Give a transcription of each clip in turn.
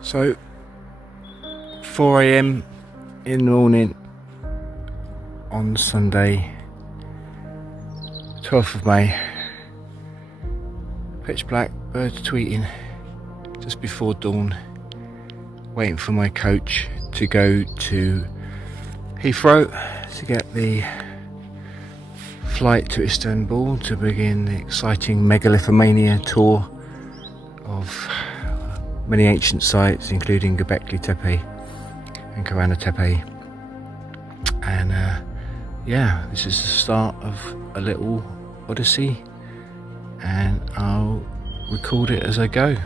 So 4 AM in the morning on Sunday 12th of May, pitch black, birds tweeting just before dawn, waiting for my coach to go to Heathrow to get the flight to Istanbul to begin the exciting Megalithomania tour of many ancient sites, including Göbekli Tepe and Karaman Tepe. And yeah, this is the start of a little odyssey, and I'll record it as I go.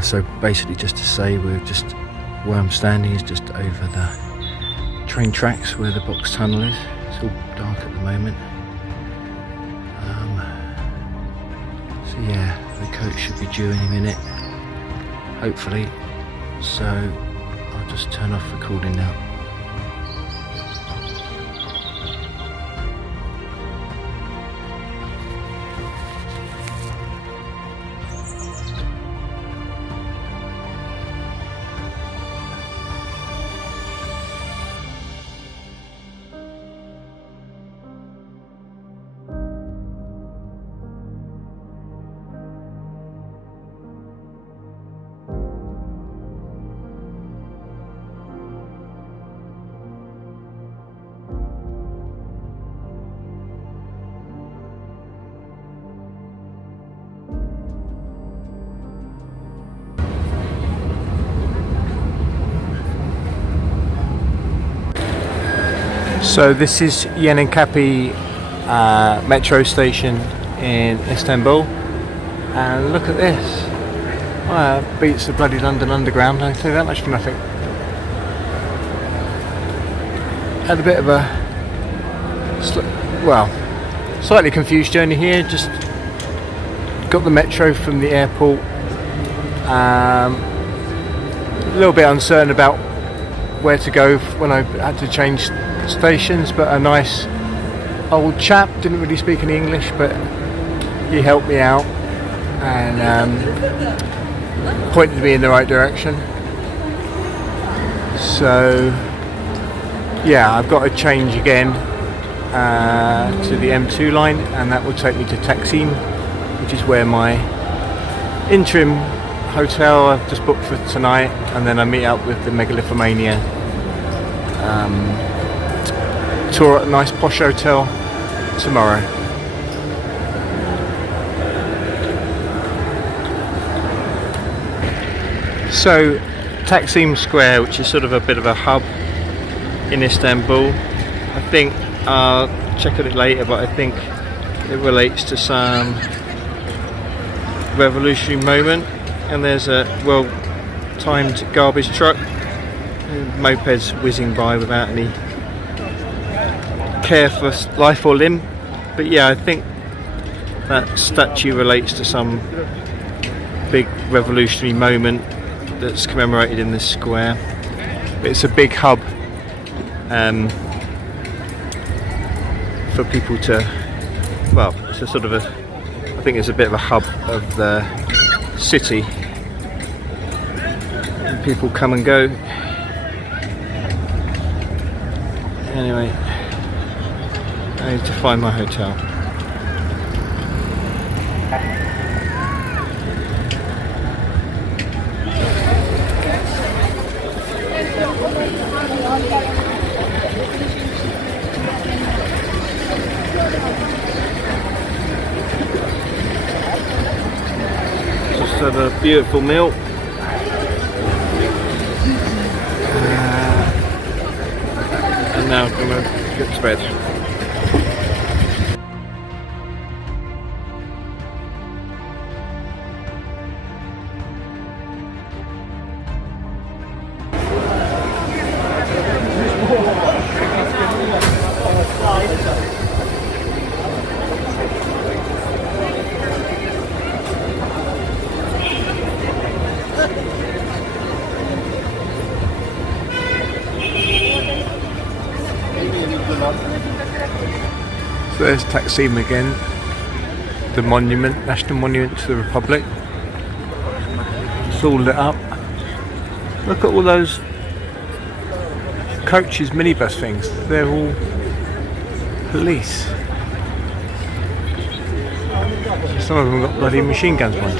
So basically, just to say, where I'm standing is just over the train tracks where the box tunnel is. It's all dark at the moment. So yeah, the coach should be due any minute, hopefully. So I'll just turn off recording now. So this is Yenikapı metro station in Istanbul, and look at this. Beats the bloody London Underground, I can tell you that much for nothing. Had a bit of a slightly confused journey here. Just got the metro from the airport. A little bit uncertain about where to go when I had to change stations, but a nice old chap, didn't really speak any English, but he helped me out and pointed me in the right direction. So yeah, I've got to change again to the M2 line, and that will take me to Taksim, which is where my interim hotel I've just booked for tonight, and then I meet up with the Megalithomania tour at a nice posh hotel tomorrow. So Taksim Square, which is sort of a bit of a hub in Istanbul, I think I'll check on it later, but I think it relates to some revolutionary moment, and there's a well-timed garbage truck, mopeds whizzing by without any care for life or limb. But yeah, I think that statue relates to some big revolutionary moment that's commemorated in this square. It's a big hub for people to, it's a sort of I think it's a bit of a hub of the city, and people come and go. Anyway, I need to find my hotel. Just had a beautiful meal. And now I'm going to get to bed. So there's Taksim again, the monument, National Monument to the Republic. It's all lit up. Look at all those coaches, minibus things. They're all police. Some of them got bloody machine guns, mind.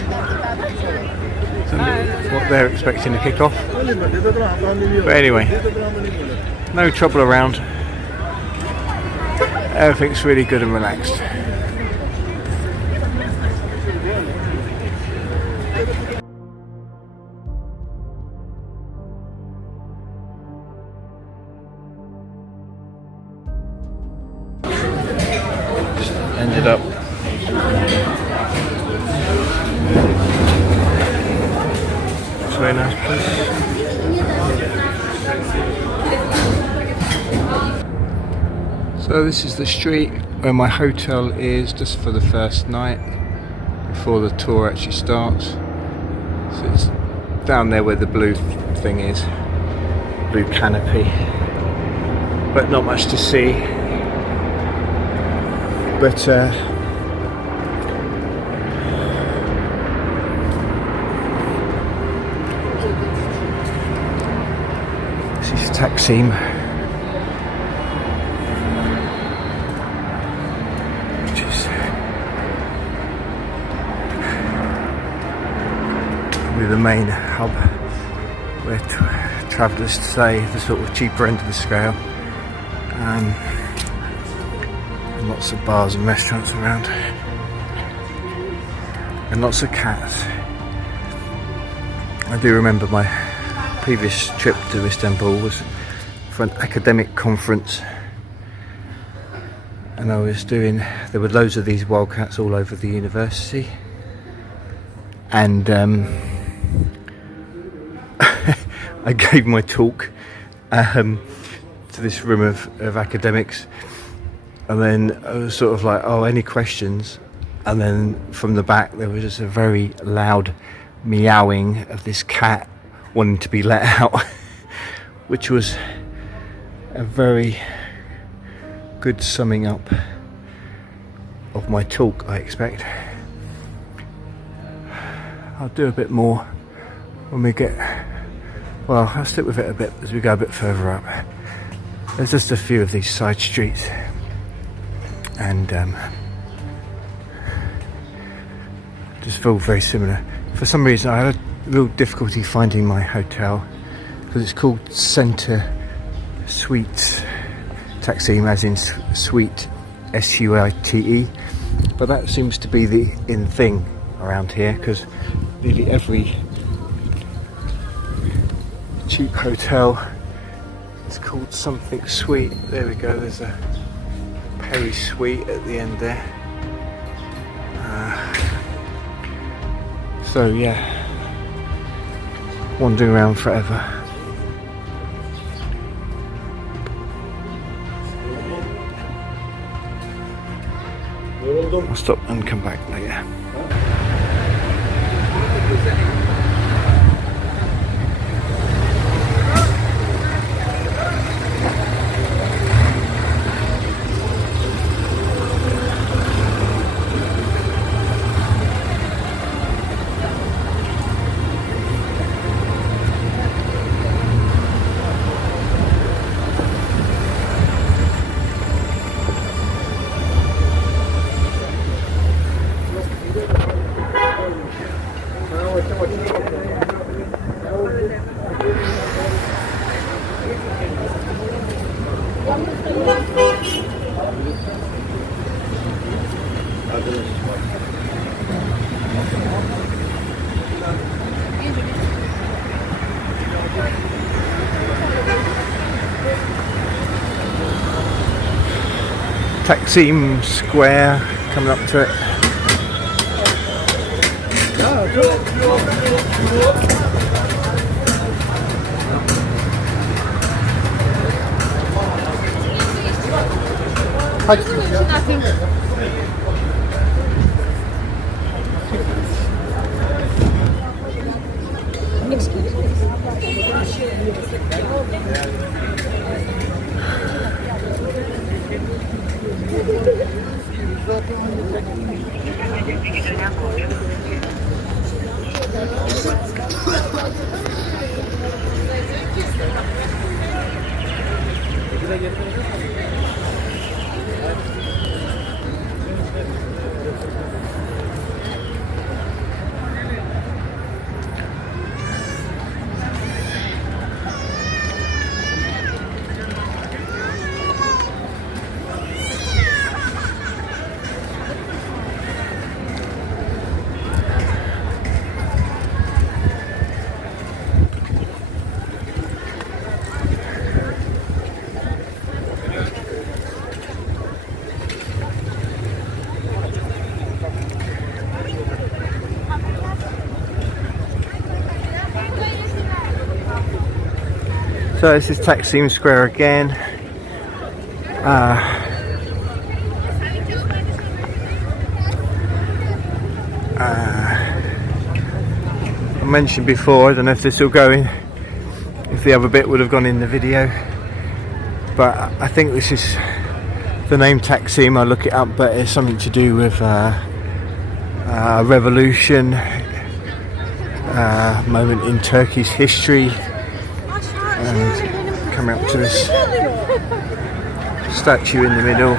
What they're expecting to kick off. But anyway, no trouble around. Everything's really good and relaxed. Just ended up it's a very nice place. So this is the street where my hotel is, just for the first night before the tour actually starts. So it's down there where the blue thing is, blue canopy, but not much to see. But this is Taksim. The main hub where travellers stay, the sort of cheaper end of the scale, and lots of bars and restaurants around, and lots of cats. I do remember my previous trip to Istanbul was for an academic conference, and there were loads of these wildcats all over the university, and I gave my talk to this room of academics, and then I was sort of like, oh, any questions? And then from the back there was just a very loud meowing of this cat wanting to be let out, which was a very good summing up of my talk, I expect. I'll do a bit more when we get, well, I'll stick with it a bit as we go a bit further up. There's just a few of these side streets, and just feel very similar. For some reason I had a real difficulty finding my hotel because it's called Centre Suites Taksim, as in suite, S-U-I-T-E, but that seems to be the in thing around here, because nearly every cheap hotel is called something suite. There we go, there's a Perry Suite at the end there. So yeah, wandering around forever. I'll stop and come back later. Taksim Square, coming up to it. So this is Taksim Square again. I mentioned before, I don't know if this will go in, if the other bit would have gone in the video, but I think this is the name Taksim. I'll look it up, but it's something to do with a revolution, moment in Turkey's history. And coming up to this statue in the middle,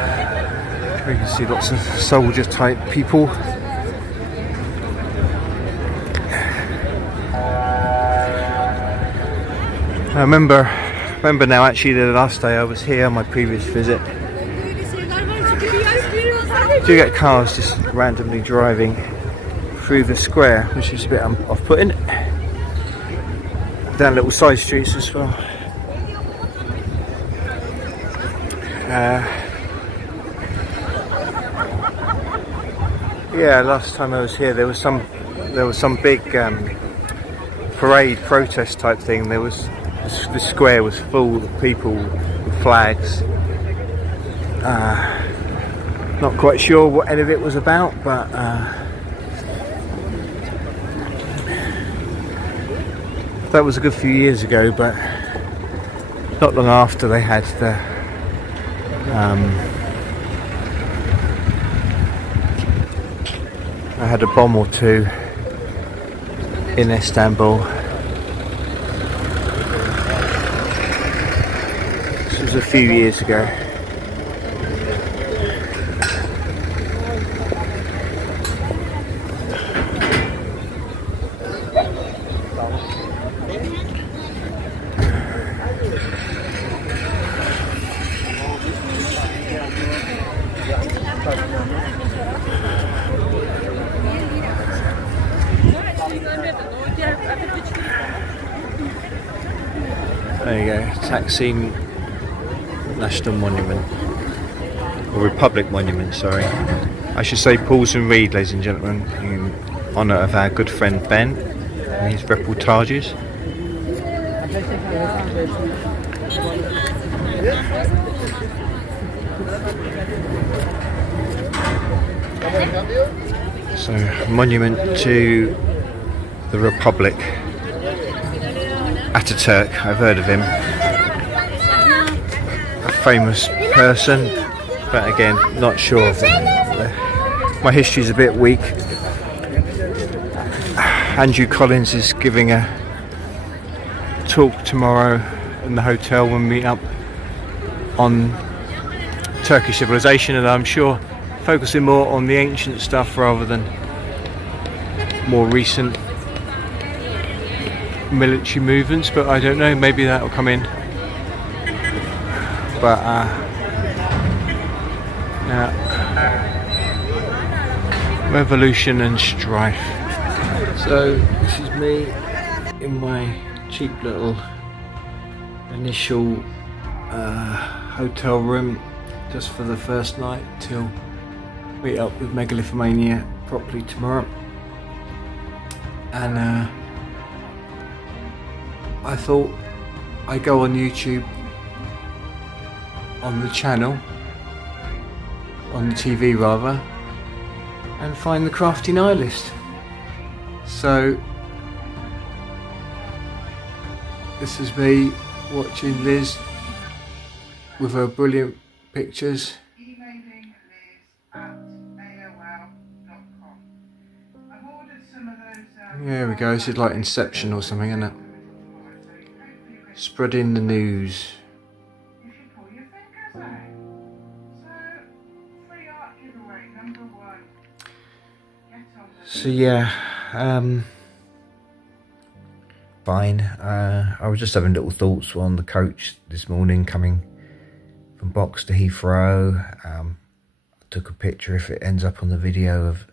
we can see lots of soldier type people. I remember now, actually, the last day I was here on my previous visit, do get cars just randomly driving through the square, which is a bit off-putting. Down little side streets as well. Yeah, last time I was here, there was some big parade, protest type thing. The square was full of people with flags. Not quite sure what any of it was about, but that was a good few years ago. But not long after, they had the I had a bomb or two in Istanbul. This was a few years ago. There you go, Taksim National Monument, or Republic Monument, sorry. I should say pause and read, ladies and gentlemen, in honour of our good friend Ben and his reportages. So, monument to the Republic. Ataturk, I've heard of him. A famous person, but again, not sure of him. My history's a bit weak. Andrew Collins is giving a talk tomorrow in the hotel when we meet up on Turkish civilization, and I'm sure focusing more on the ancient stuff rather than more recent military movements, but I don't know, maybe that will come in. But revolution and strife. So this is me in my cheap little initial hotel room just for the first night till meet up with Megalithomania properly tomorrow. And I thought I'd go on YouTube, on the channel, on the TV rather, and find the Crafty Nihilist. So this is me watching Liz with her brilliant pictures. There we go, this is like Inception or something, isn't it? Spreading the news. So yeah, fine. I was just having little thoughts on the coach this morning coming from Box to Heathrow. I took a picture, if it ends up on the video, of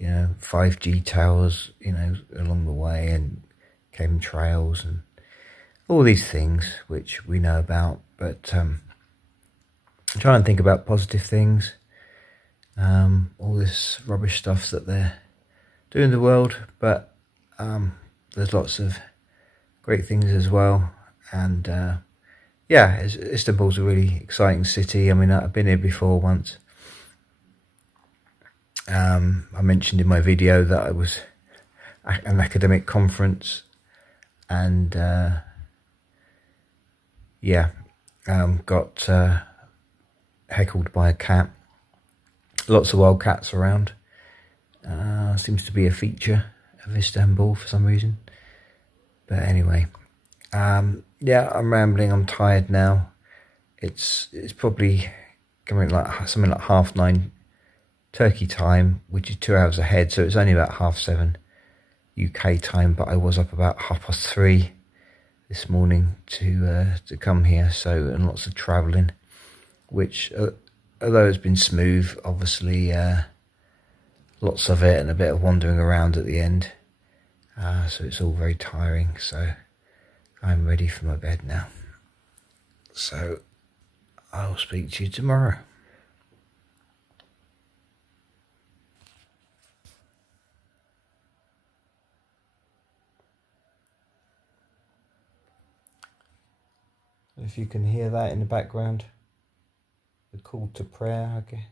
5G towers, along the way, and chemtrails and all these things which we know about, but try and think about positive things. All this rubbish stuff that they're doing in the world, but there's lots of great things as well, and yeah, Istanbul's a really exciting city. I mean, I've been here before once. I mentioned in my video that I was at an academic conference, and yeah, got heckled by a cat. Lots of wild cats around. Seems to be a feature of Istanbul for some reason. But anyway, yeah, I'm rambling. I'm tired now. It's probably coming like something like 9:30 Turkey time, which is 2 hours ahead. So it's only about 7:30 UK time. But I was up about 3:30 this morning to come here. So, and lots of travelling, which although it's been smooth, obviously lots of it and a bit of wandering around at the end. So it's all very tiring. So I'm ready for my bed now. So I'll speak to you tomorrow. If you can hear that in the background, the call to prayer, okay.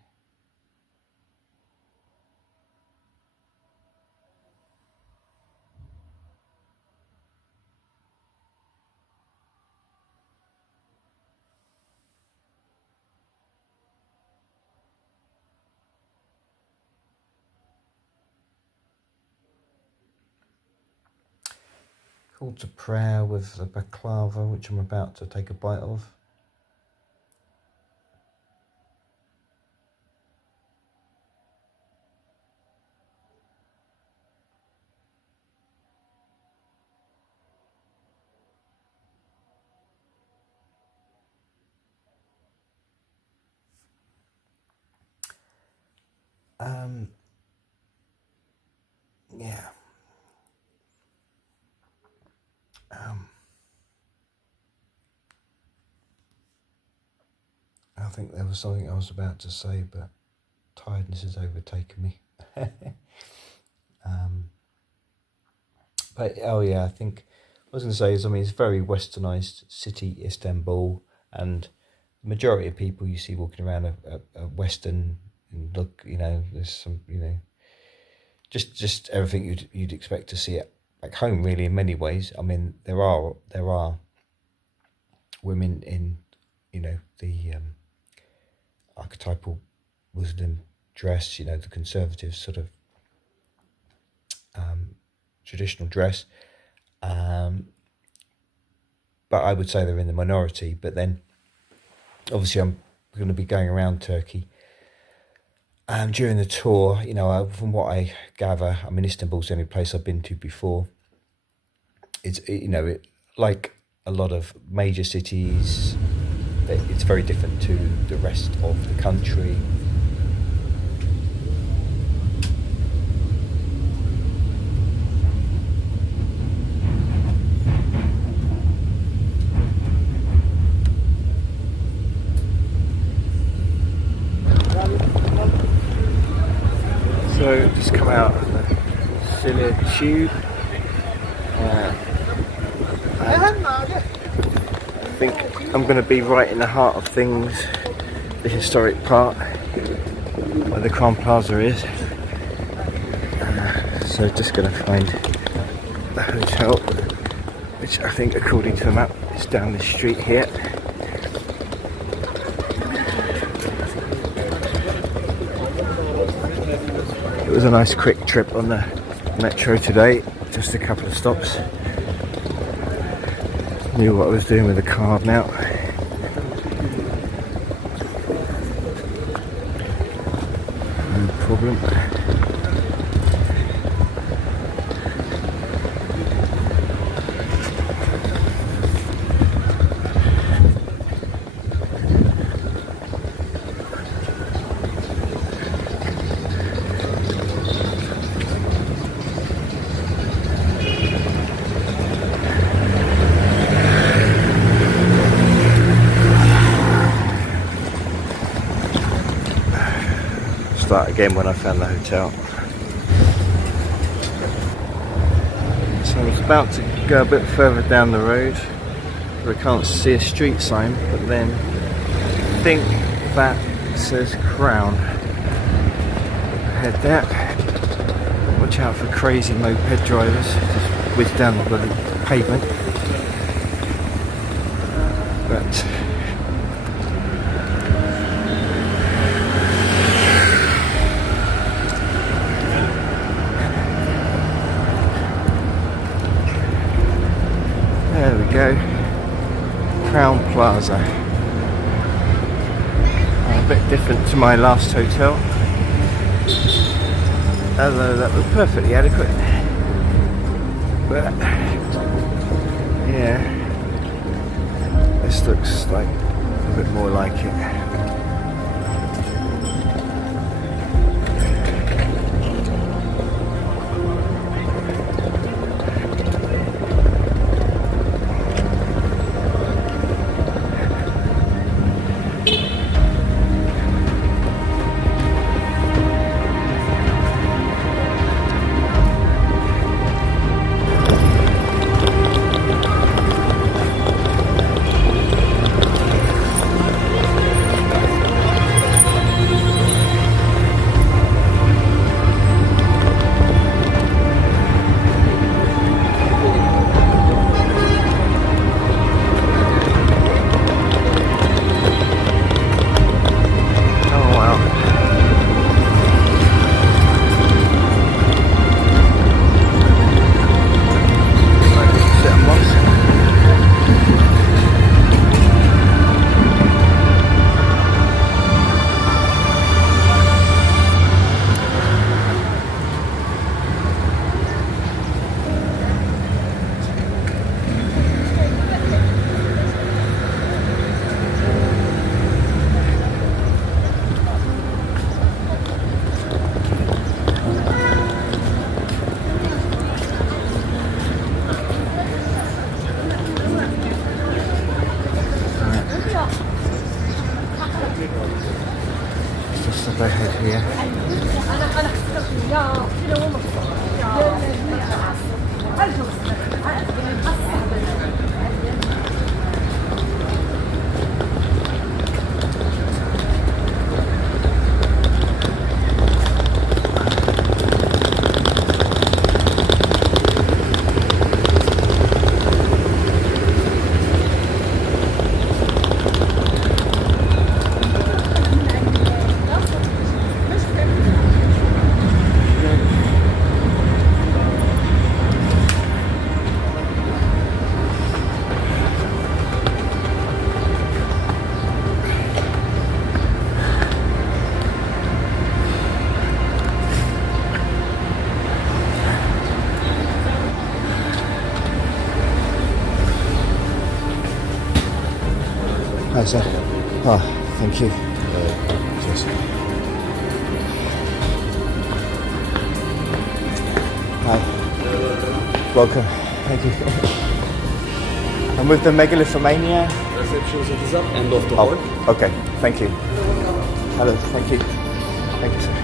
Call to prayer with the baklava, which I'm about to take a bite of. Yeah. I think there was something I was about to say, but tiredness has overtaken me. But oh yeah, I think I was going to say is, I mean, it's a very westernized city, Istanbul, and the majority of people you see walking around are Western, and look, you know, there's some, you know, just everything you'd expect to see it back home, really, in many ways. I mean, there are women in, you know, the archetypal Muslim dress, you know, the conservative sort of traditional dress, but I would say they're in the minority. But then obviously I'm going to be going around Turkey during the tour. You know, from what I gather, I mean, Istanbul's the only place I've been to before. It's, you know, like a lot of major cities, it's very different to the rest of the country. So just come out of the Silla tube. I think I'm going to be right in the heart of things, the historic part where the Crown Plaza is. So just going to find the hotel, which I think, according to the map, is down this street here. It was a nice quick trip on the metro today, just a couple of stops. Knew what I was doing with the card now. No problem. Start again when I found the hotel. So I was about to go a bit further down the road, I can't see a street sign, but then I think that says Crown. Ahead there. Watch out for crazy moped drivers. Just whiz down the bloody pavement. But there we go. Crown Plaza. A bit different to my last hotel, although that was perfectly adequate. But yeah, this looks like a bit more like it. Just up ahead here. Hi sir. Oh, thank you. Cheers. Hi. Welcome. Thank you. I'm with the Megalithomania. Reception is up, end of the hall. Okay. Thank you. Hello. Thank you. Thank you, sir.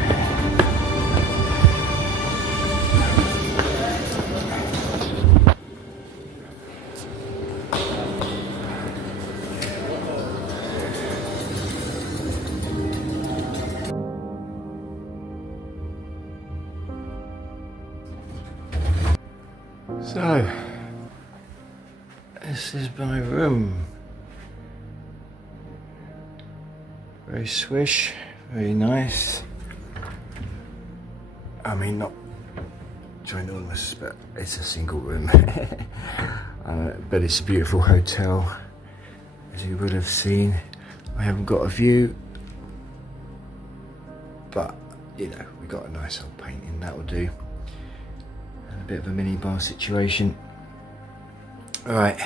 So, this is my room. Very swish, very nice. I mean, not ginormous, but it's a single room. But it's a beautiful hotel, as you would have seen. I haven't got a view, but you know, we got a nice old painting, that'll do. And a bit of a mini bar situation. Alright,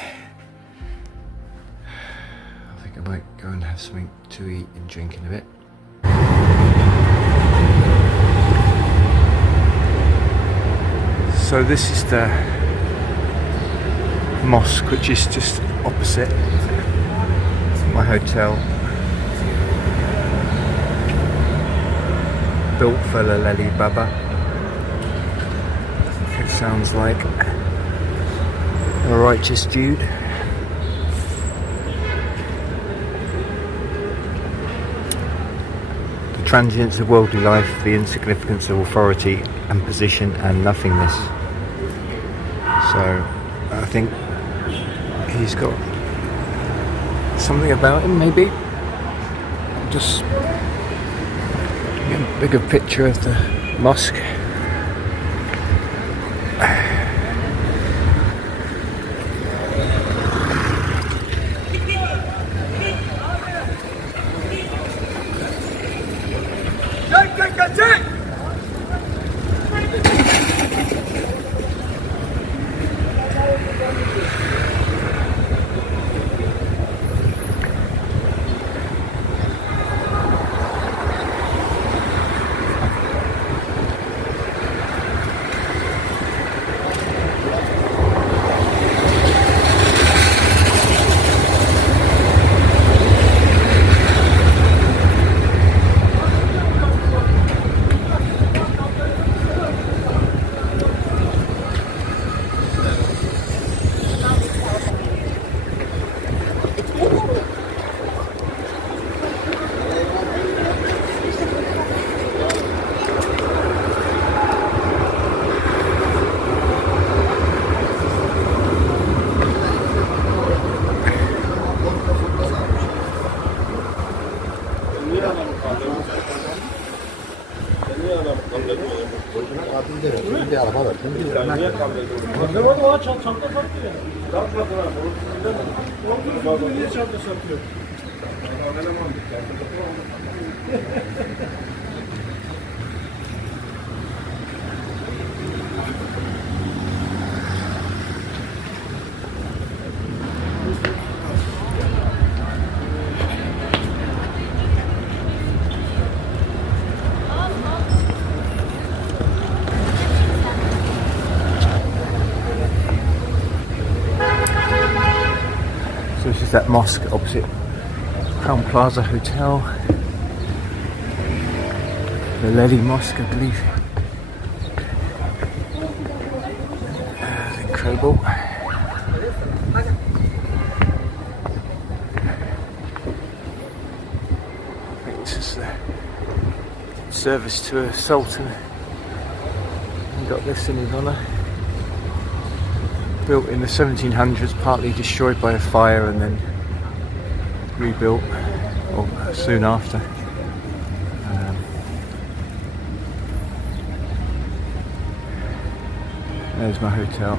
I think I might go and have something to eat and drink in a bit. So this is the mosque, which is just opposite my hotel. Built for Laleli Baba, it sounds like. A righteous dude. transience of worldly life, the insignificance of authority and position and nothingness. So I think he's got something about him, maybe. Just get a bigger picture of the mosque. So this is that mosque opposite Crown Plaza Hotel, the Lady Mosque, I believe. Incredible. I think this is the service to a sultan. He got this in his honour. Built in the 1700s, partly destroyed by a fire and then rebuilt or soon after. There's my hotel.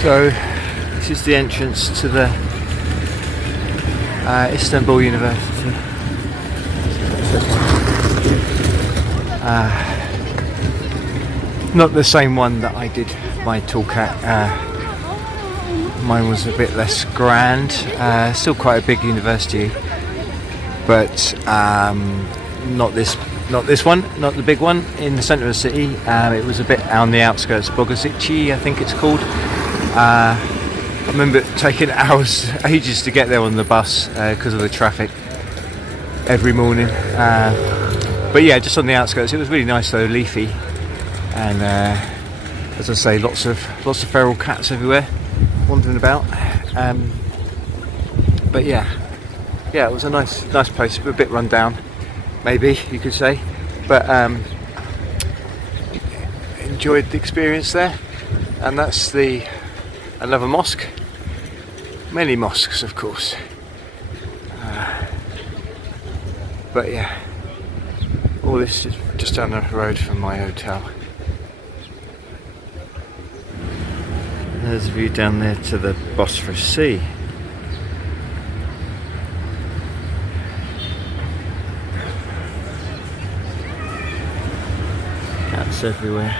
So this is the entrance to the Istanbul University. Not the same one that I did my talk at. Mine was a bit less grand. Still quite a big university, but not this one, not the big one in the centre of the city. It was a bit on the outskirts, Bogazici, I think it's called. I remember taking ages to get there on the bus because of the traffic every morning. But yeah, just on the outskirts. It was really nice though, leafy, and as I say, lots of feral cats everywhere, wandering about. But yeah, it was a nice place, a bit run down, maybe you could say, but enjoyed the experience there. And that's another mosque. Many mosques, of course. But yeah, all this is just down the road from my hotel. There's a view down there to the Bosphorus Sea. Cats everywhere,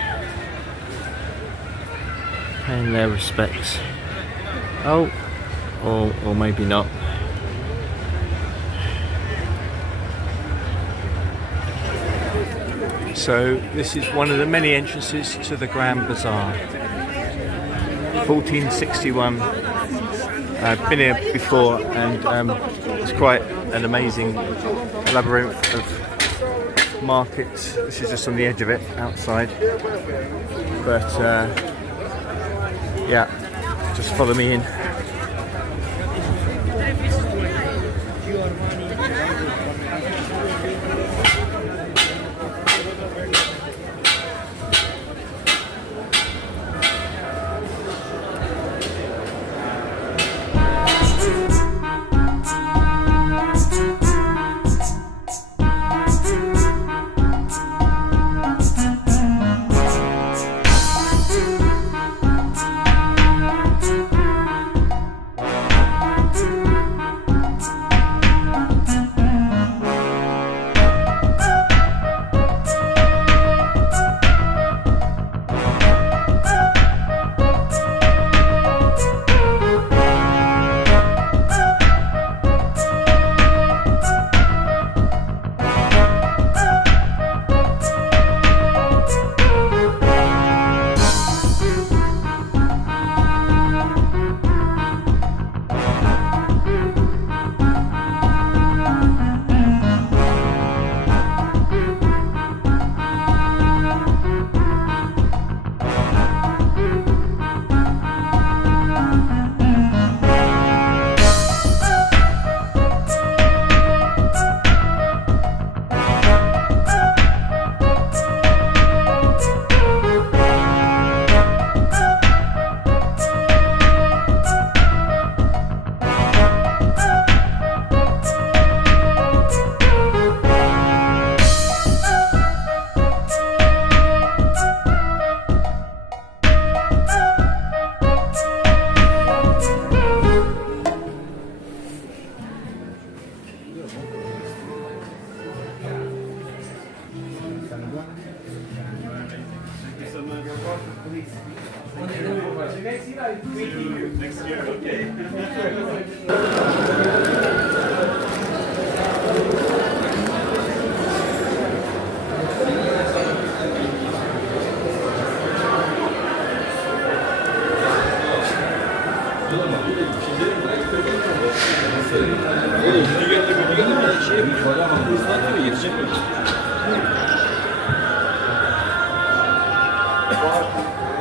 paying their respects. Oh, or maybe not. So this is one of the many entrances to the Grand Bazaar. 1461. I've been here before, and it's quite an amazing labyrinth of market. This is just on the edge of it, outside. But yeah, just follow me in.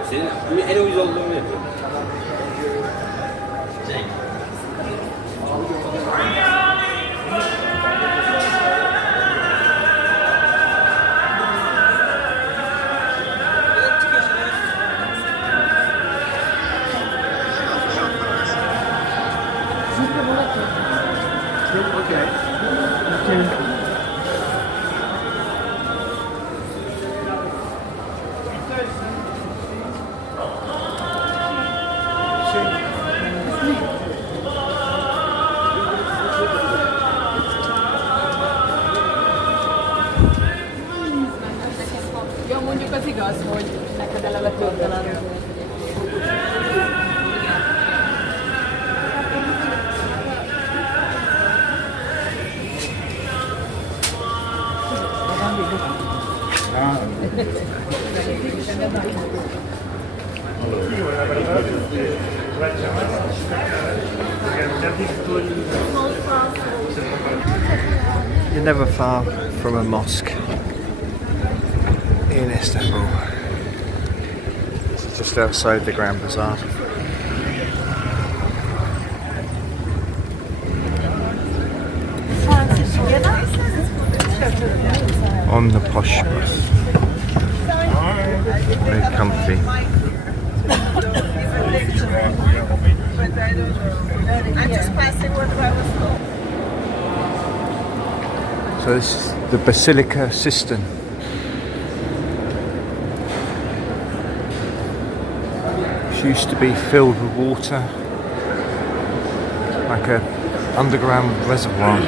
Senin en uyuz olduğunu yapıyor. Jó, mondjuk az igaz, hogy neked eleve töltelen. You're never far from a mosque in Istanbul. It's just outside the Grand Bazaar. On the posh bus. Very comfy. I'm just passing what I was told. So this is the Basilica Cistern. She used to be filled with water, like an underground reservoir.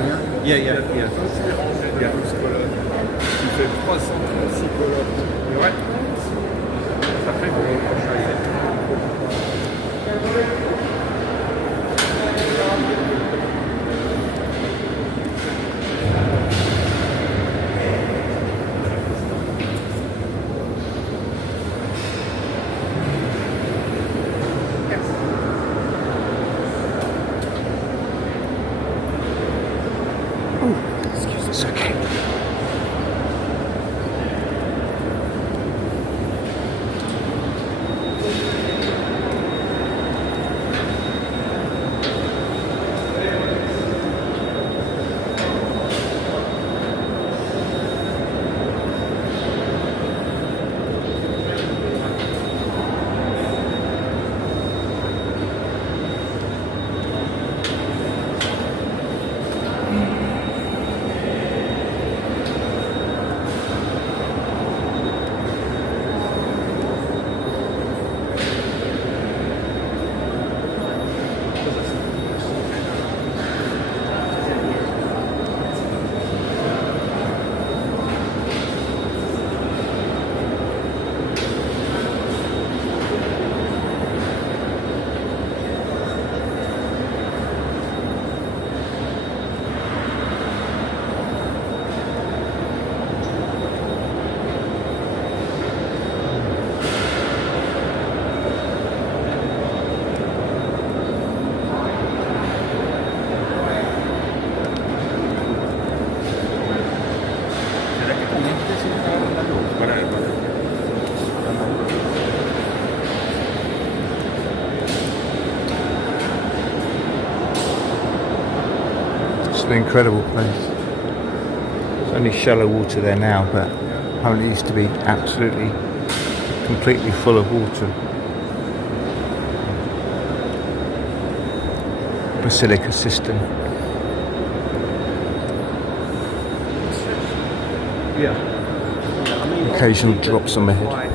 done, yeah? Yeah. Tu fais 336 colonnes. Ouais. Ça fait It's okay. It's an incredible place. There's only shallow water there now, but apparently it used to be absolutely, completely full of water. Basilica cistern. Yeah. I mean, Occasional obviously drops on my head.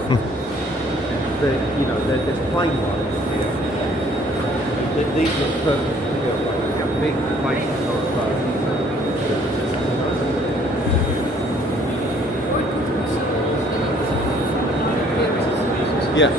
There's plain ones. These look perfect. Big places on the boat. Yeah.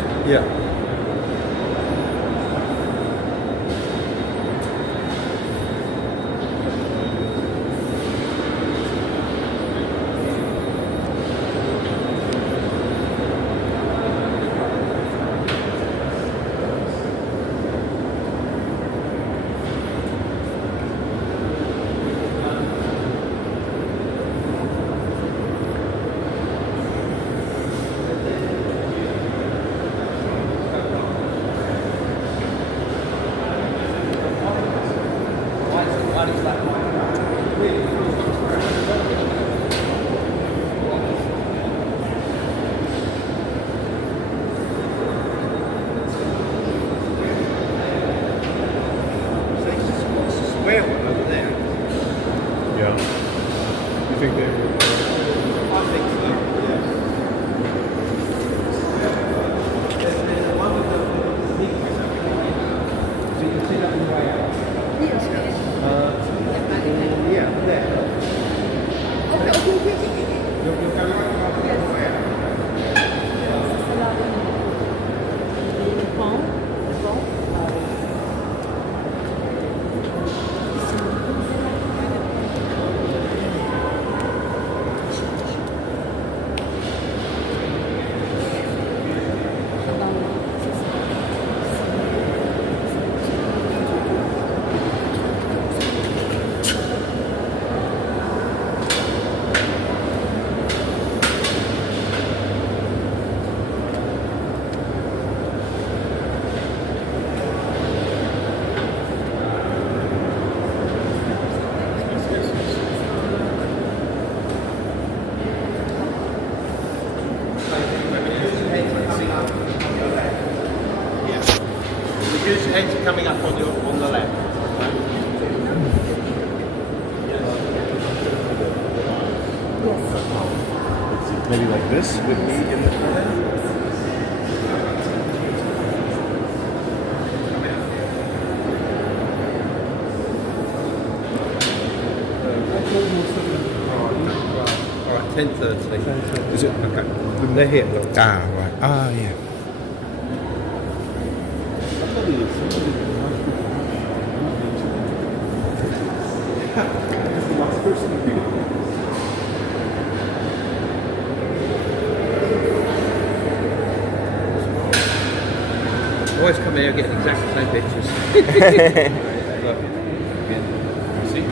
coming up on the left. Maybe like this with me in the corner. Alright, 10:30. Is it? Okay. They're here, look. Ah, right. Ah, yeah. Always come here getting exactly the same pictures. Look, again. See?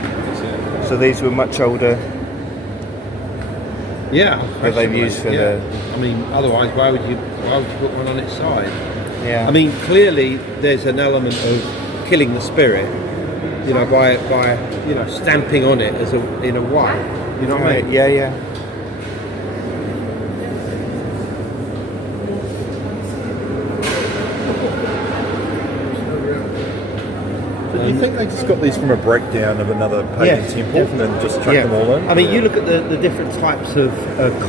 So these were much older. Yeah. That they've used for the. I mean, otherwise, why would you put one on its side? Yeah. I mean, clearly there's an element of killing the spirit, you know, by stamping on it as in a way. You know what I mean? Yeah, yeah. Do you think they just got these from a breakdown of another pagan Yes, temple and then just chucked them all in? I mean, you look at the different types of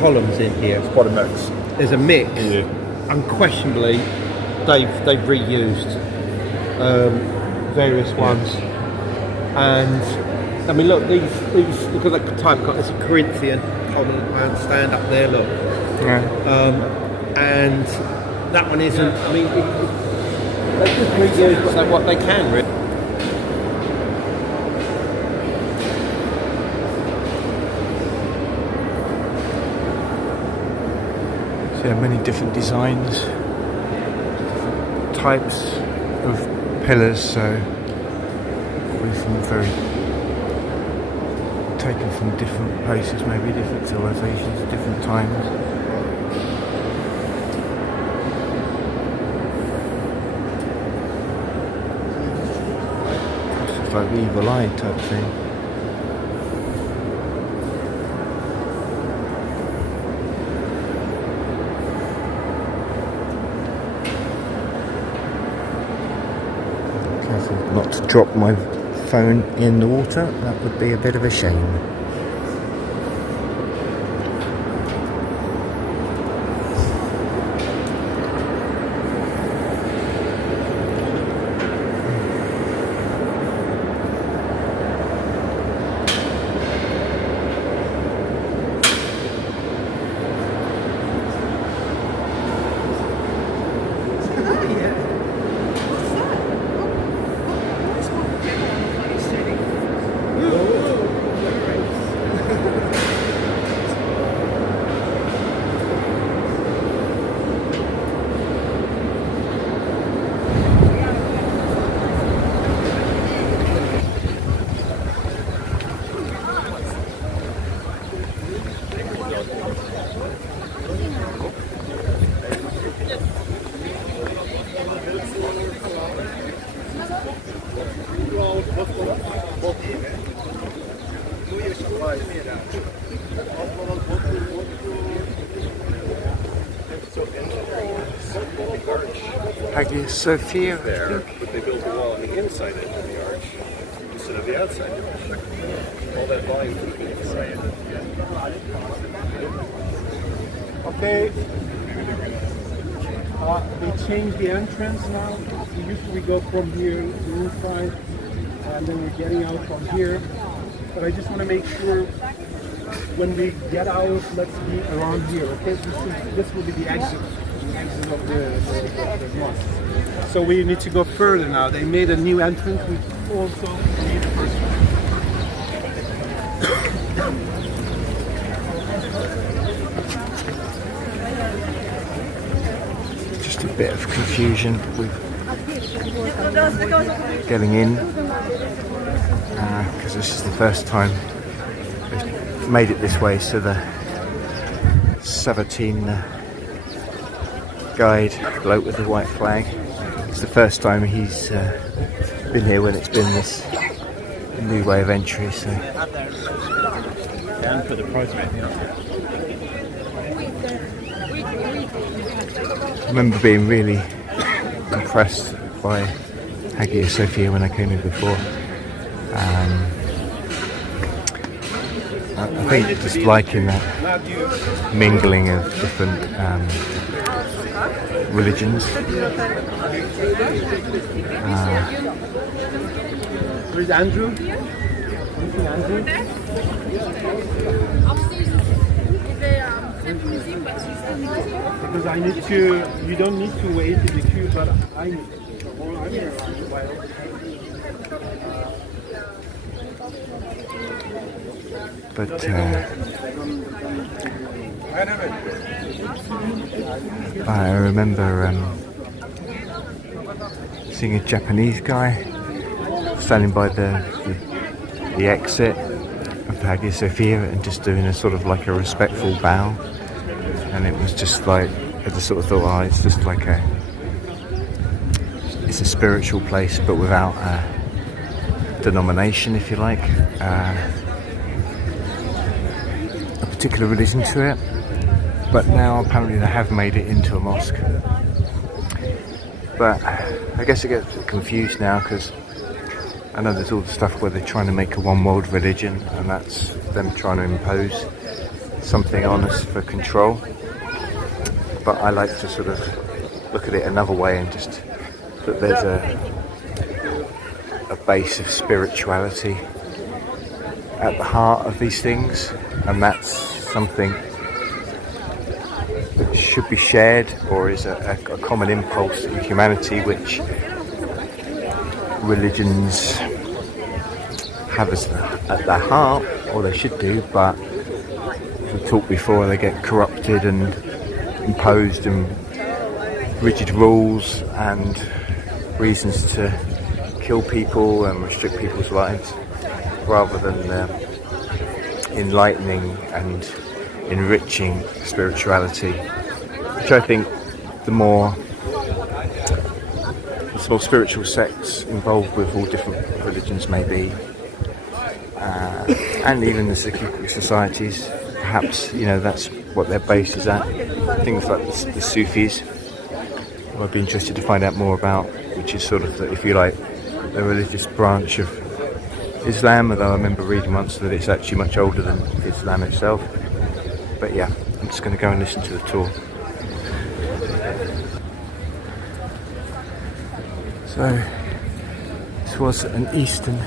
columns in here. It's quite a mix. There's a mix. Yeah. Unquestionably, they've reused various ones, and I mean, look, these look at that type. It's a Corinthian column. I understand up there. Look, Yeah. and that one isn't. I mean, they just reuse what they can. Really. So yeah, many different designs, types of pillars, so probably from very taken from different places, maybe different civilizations, different times. It's like the evil eye type thing. Not to drop my phone in the water, that would be a bit of a shame. Hagia Sophia There, but they built a wall on the inside edge of the arch instead of the outside edge. All that volume would have been inside. Okay. They changed the entrance now. We usually go from here to the inside, and then we're getting out from here. But I just want to make sure when we get out, let's be around here. Okay, this will be the exit of the mosque. So we need to go further now. They made a new entrance. We also made the first one. Just a bit of confusion with getting in, because this is the first time they've made it this way, so the Sabatine guide, bloke with the white flag, it's the first time he's been here when it's been this new way of entry, so And for the price right now. I remember being really impressed by Hagia Sophia when I came in before. I think just liking that mingling of different religions. Where's Andrew? Andrew? because I need to. You don't need to wait in the queue, but I need to. So while I'm here, But I remember seeing a Japanese guy standing by the exit of the Hagia Sophia and just doing a sort of like a respectful bow, and it was just like, I just sort of thought, oh, it's just like it's a spiritual place but without a denomination, if you like, a particular religion to it. But now apparently they have made it into a mosque. But I guess it gets a bit confused now, because I know there's all the stuff where they're trying to make a one world religion, and that's them trying to impose something on us for control. But I like to sort of look at it another way, and just that there's a base of spirituality at the heart of these things, and that's something that should be shared, or is a common impulse in humanity, which religions have at their heart, or they should do, but as we talked before, they get corrupted and imposed in rigid rules and reasons to kill people and restrict people's lives, rather than enlightening and enriching spirituality, which I think the more spiritual sects involved with all different religions may be, and even the secular societies, perhaps, you know, that's what their base is at. Things like the Sufis, who I'd be interested to find out more about, which is sort of, if you like, the religious branch of Islam, although I remember reading once that it's actually much older than Islam itself. But yeah, I'm just going to go and listen to the tour. So, this was an Eastern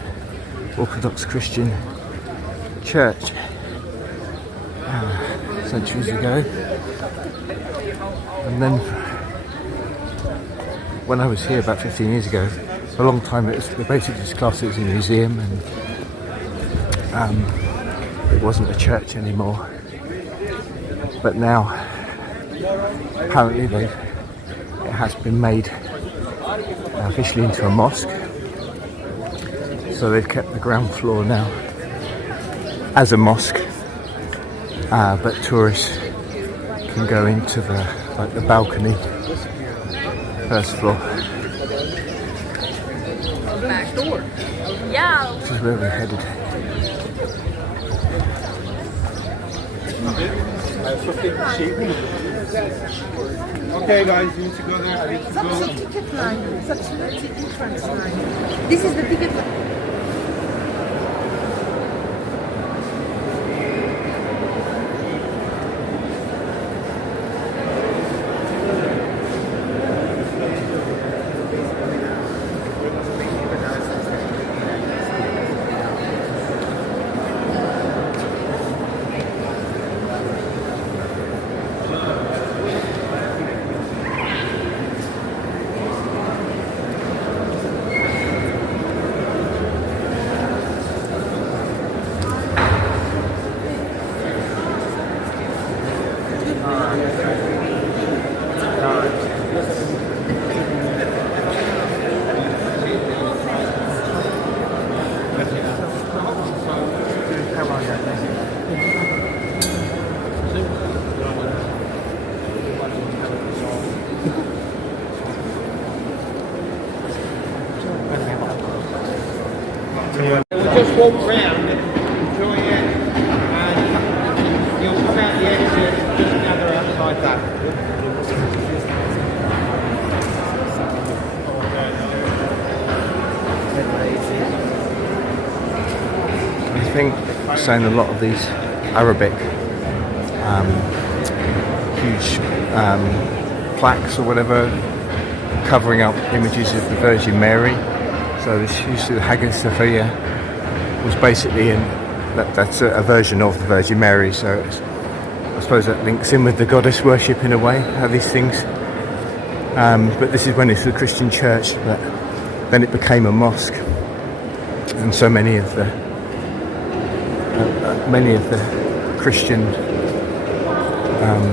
Orthodox Christian church centuries ago, and then when I was here about 15 years ago, for a long time they basically just classed it as a museum, and it wasn't a church anymore. But now, apparently it has been made officially into a mosque, so they've kept the ground floor now as a mosque, but tourists can go into the balcony, first floor. Yeah. This is where we're headed. Okay, guys, you need to go there. I need to go. That's the ticket line. That's the entrance line. This is the ticket line. Just walk round, enjoy it, and you'll come out the exit, just gather outside that. I think saying a lot of these Arabic huge plaques or whatever covering up images of the Virgin Mary. So this used to the Hagia Sophia was basically that's a version of the Virgin Mary. So it's I suppose that links in with the goddess worship in a way, how these things. But this is when it's a Christian church, but then it became a mosque, and so many of the Christian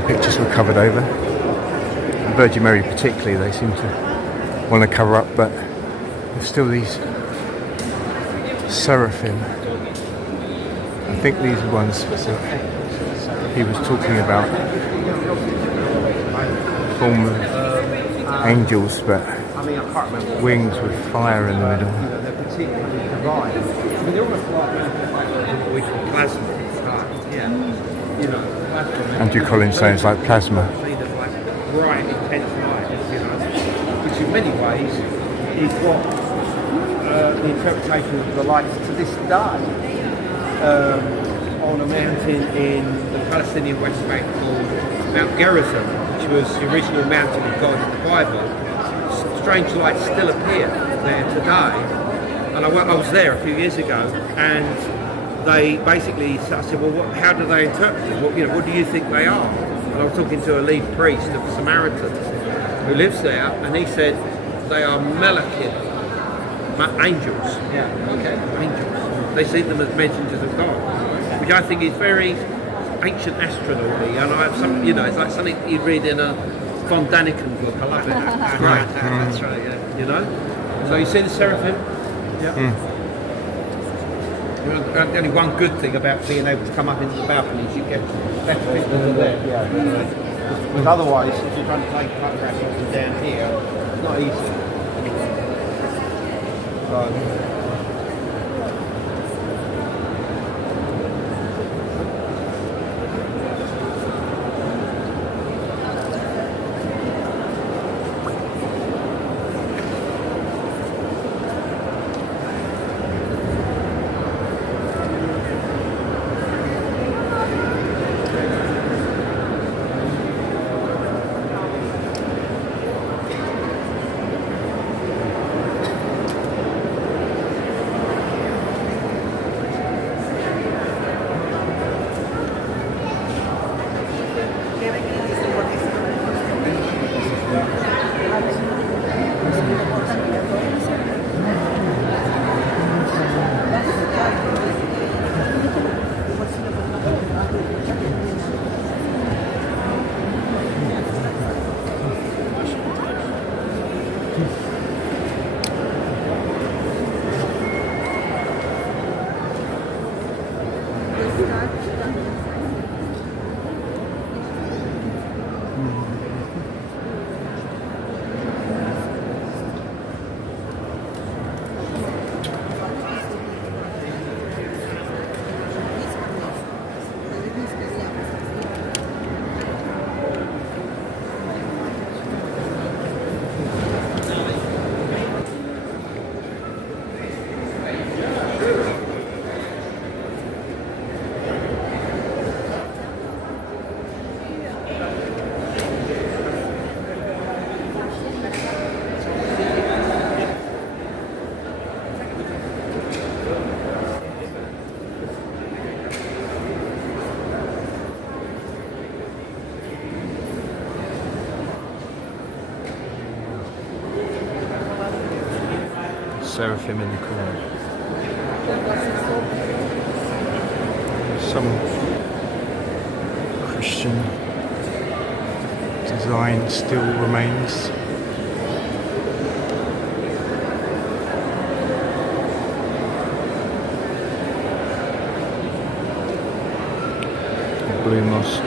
pictures were covered over. The Virgin Mary particularly, they seem to want to cover up, but there's still these seraphim. I think these are ones that he was talking about, form of angels, but wings with fire in the middle. They're particularly divine. I mean, they're almost like we call plasma. Yeah. You know, plasma. Andrew Collins saying it's like plasma. Made of like bright, intense light, you know, which in many ways is what the interpretation of the lights to this day on a mountain in the Palestinian West Bank called Mount Gerizim, which was the original mountain of God in the Bible. Strange lights still appear there today, and I was there a few years ago, and they basically, I said, well, how do they interpret it? What do you think they are? And I was talking to a lead priest of the Samaritans who lives there, and he said they are Melachim, angels. Yeah. Okay. Angels. They see them as messengers of God, which I think is very ancient astronomy, and I have some, it's like something you read in a Von Daniken book. I love it. That's right. That's right. Yeah. You know. So you see the seraphim. Yeah. Only one good thing about being able to come up into the balcony is you get better pictures of them. Yeah. Because otherwise, if you're trying to take photographs of them down here, it's not easy. So. Seraphim in the corner. Some Christian design still remains. The blue mosque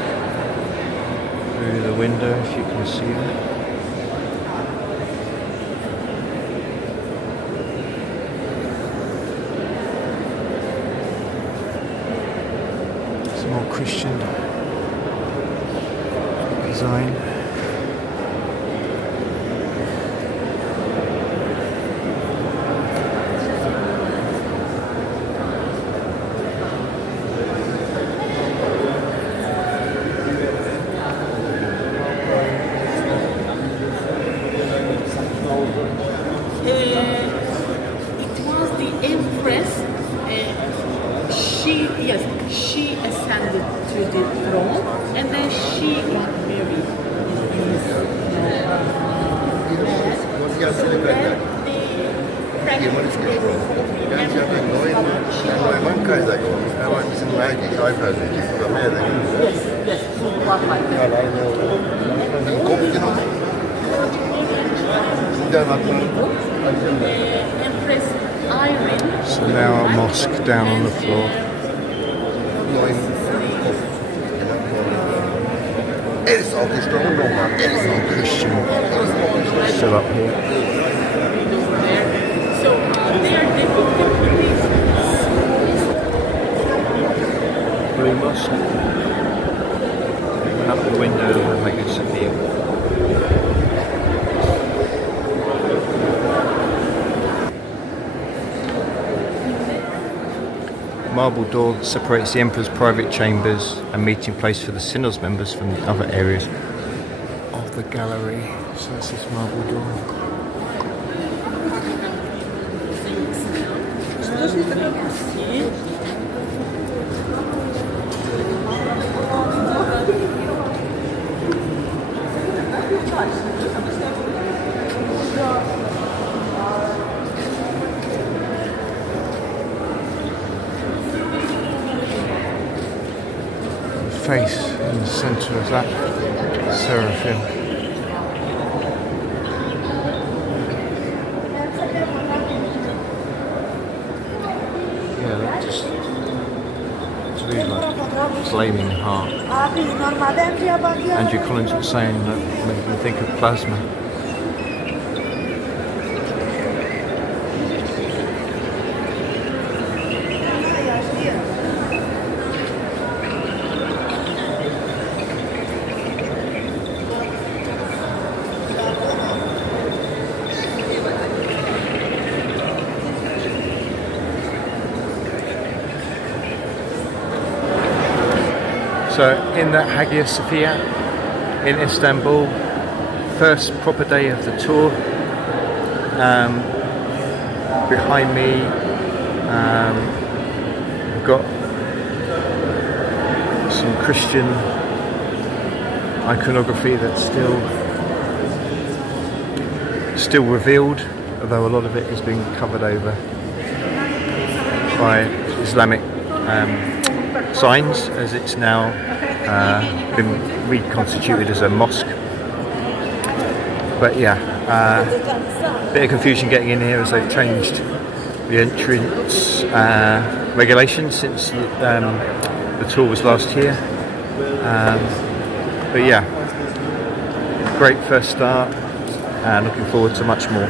through the window, if you can see that. More Christian design. It was the Empress. She ascended to the throne, and Times and Maggie, I've heard of it, but they're the Yes, one like that. Empress Irene. So now our mosque down on the floor. It's all Christian. Still up here. So there they put Blue mosque. Went up the window of the Hagia Sophia. Marble door that separates the emperor's private chambers and meeting place for the synod's members from the other areas. Of the gallery. So that's this marble door. Face in the centre of that seraphim. Yeah, that just it's really like flaming heart. Andrew Collins was saying that made me think of plasma. So in that Hagia Sophia in Istanbul, first proper day of the tour. Behind me we've got some Christian iconography that's still revealed, although a lot of it has been covered over by Islamic signs, as it's now been reconstituted as a mosque. But yeah, bit of confusion getting in here as they've changed the entrance regulations since the tour was last year. But yeah, great first start and looking forward to much more.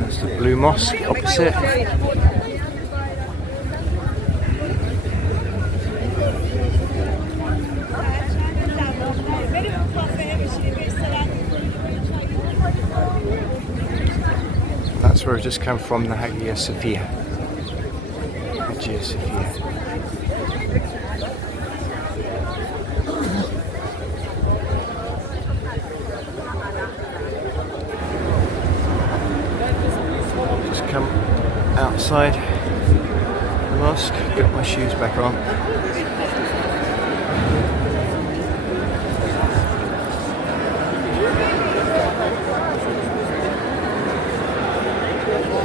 That's the Blue Mosque opposite. That's where I just come from, the Hagia Sophia. Hagia Sophia. Just come outside the mosque, got my shoes back on.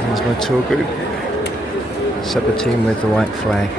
There's my tour group. Separate team with the white flag.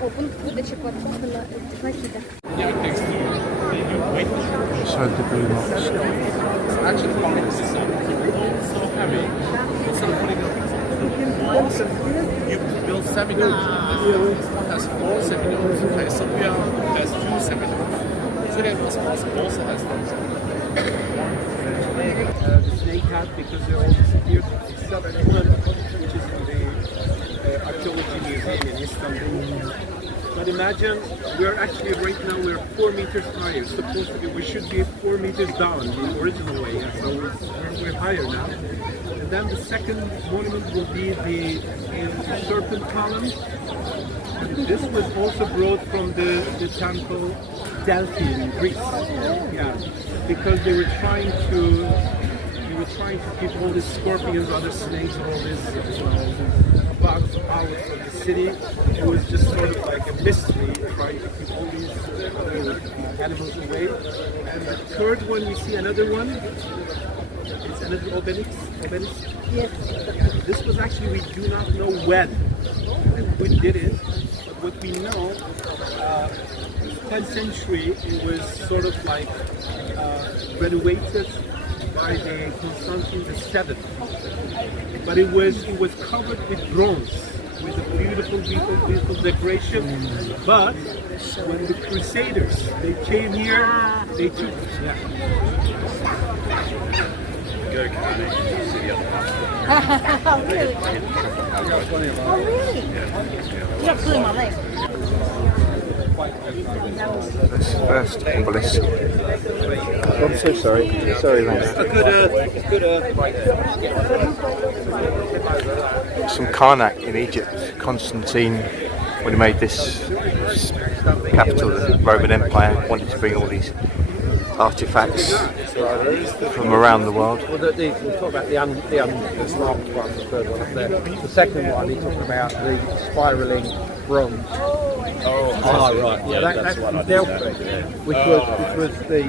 Пункт выдачи платформы на Нахида. Inside the blue mosque. Actually, it's so heavy. Instead of putting walls, you build semi-domes. One has 4 semi-domes. Okay, Sophia has 2 semi-domes. So it also has those. The snake hat, because they're all disappeared. Which is in the archaeology museum in Istanbul. But imagine we're actually right now we're 4 meters higher. Supposed to be we should be 4 meters down the original way. So we're higher now. And then the second monument will be the serpent column. And this was also brought from the temple Delphi in Greece. Yeah, because they were trying to keep all these scorpions, other snakes, all these bugs out of the city. It was just sort of like a mystery, trying to keep all these other animals away. And the third one, we see another one. It's another obelisk. Yes. This was actually, we do not know when we did it, but what we know, 10th century, it was sort of like renovated by the Constantine VII, but it was covered with bronze, with a beautiful decoration. But when the Crusaders they came here, they took Go to Coronation City. Oh, really? Oh, really? You're pulling my leg. This first obelisk. Oh, I'm so sorry. Sorry, man. Some Karnak in Egypt. Constantine, when he made this capital of the Roman Empire, wanted to bring all these artifacts from around the world. Well, we talk about the smart one, the third one up there. The second one, we talk about the spiralling bronze. Oh, right. Yeah, that's Delphi, which was the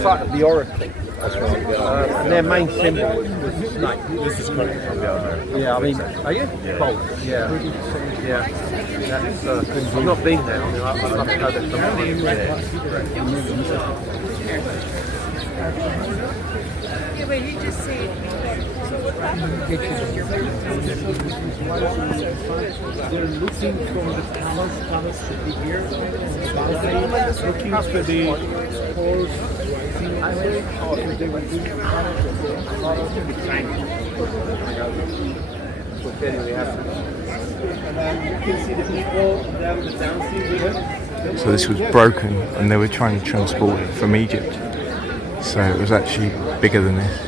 site of the oracle. And their main symbol was the snake. This is coming from the other. Yeah, I mean, are you? Bold. Yeah. That's, I've not been there. I've not heard it Yeah, but you just see. they're looking from the palace should be here. Looking for the horse rising. They were doing and then you can see the people down the dancing with it. So this was broken and they were trying to transport it from Egypt. So it was actually bigger than this.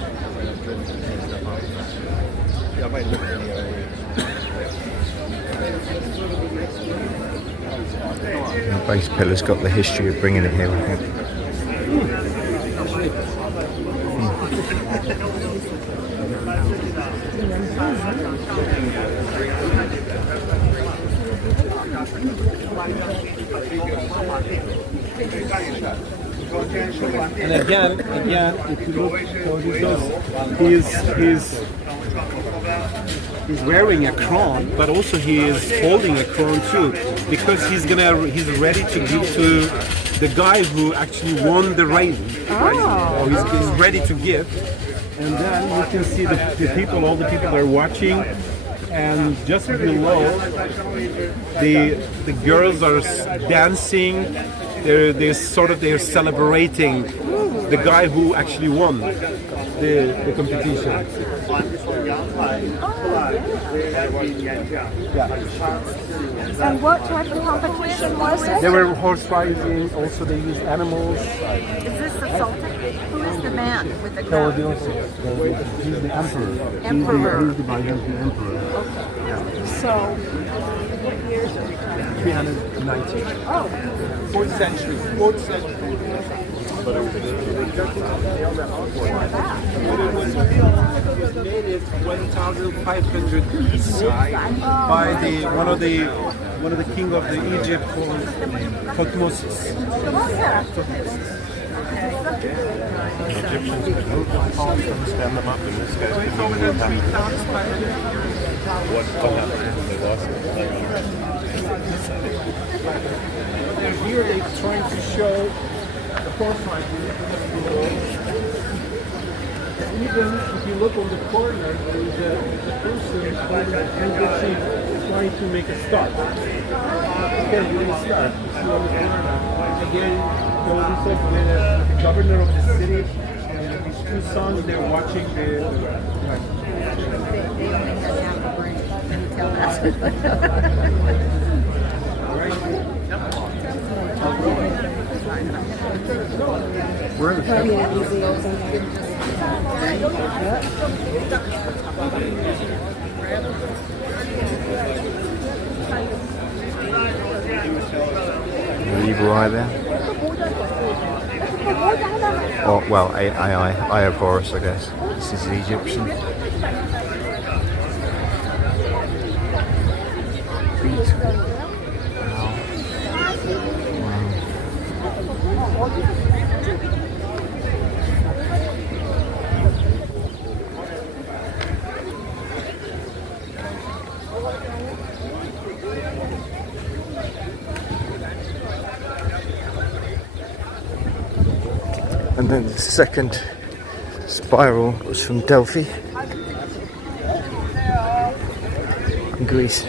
And the base pillar's got the history of bringing it here, I think. And again, if you look, he's wearing a crown, but also he is holding a crown too, because he's ready to give to the guy who actually won the race. Oh. He's ready to give, and then you can see the people, all the people are watching, and just below, the girls are dancing. They're celebrating the guy who actually won the competition. And what type of competition was it? They were horse riding. Also, they used animals. Is this the Sultan? Who is the man with the crown? He's the emperor. Emperor. He's the Byzantine emperor. Okay. So, what years are we talking? 390. Oh. 4th century. But it was made it 1,500 BC by one of the king of the Egypt called Thutmose. Egyptians could move the palms and stand them up, and this guy's been moving them down. What happened? They lost it. here they're trying to show the forefront. Even if you look on the corner, there is a person trying to make a start. Okay, you can start. You see on the corner. Again, there was also the governor of the city and his two sons. They're watching the. They only have half a brain. Can you tell that? Where are the the evil eye there? Oh, well, Eye of Horus, I guess. This is the Egyptian. And then the second spiral was from Delphi in Greece.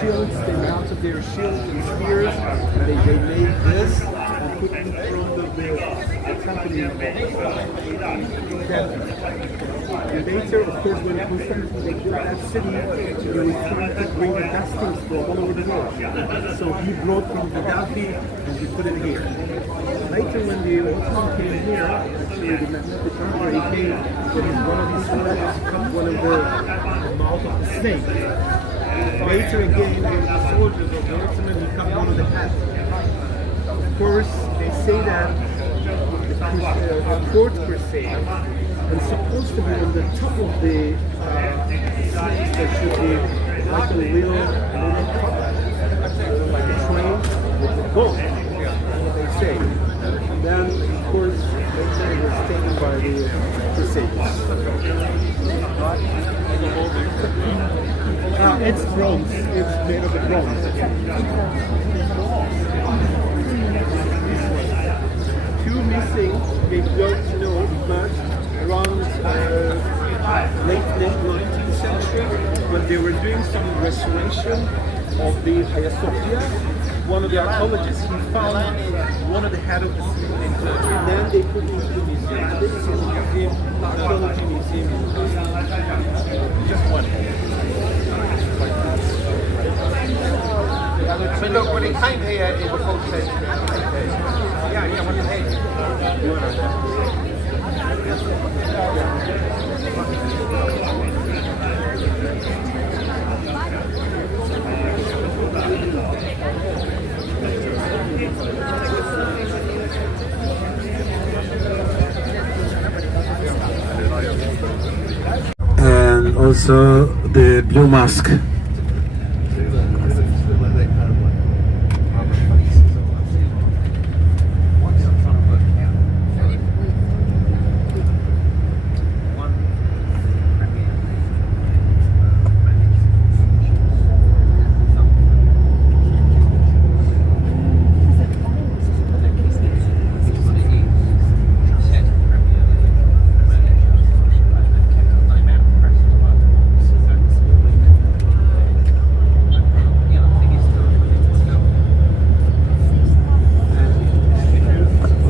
Shields, they mounted their shields and spears, and they made this and put it in front of the company. And later, of course, when Constantine built that city, they were trying to bring the dustings from all over the world. So he brought from Gaddafi and he put it here. Later, when the Ottoman came here, actually the magnetic emperor came with one of his soldiers cut one of the mouth of the snake. Later again, the soldiers of the Ottoman he cut one of the heads. Of course, they say that the fourth crusade and supposed to be on the top of the snakes there should be like a little cup, like a train with a boat, they say. And then, of course, later it was taken by the Crusaders. It's bronze. It's made of bronze. Two missing, they don't know, but around late 19th century, when they were doing some restoration of the Hagia Sophia, one of the archaeologists, he found one of the head of the snake. And then they put it into the museum. This is a museum, archaeology museum. Just one head. So look, when it came here in the 4th century, yeah, when it came And also the blue mask.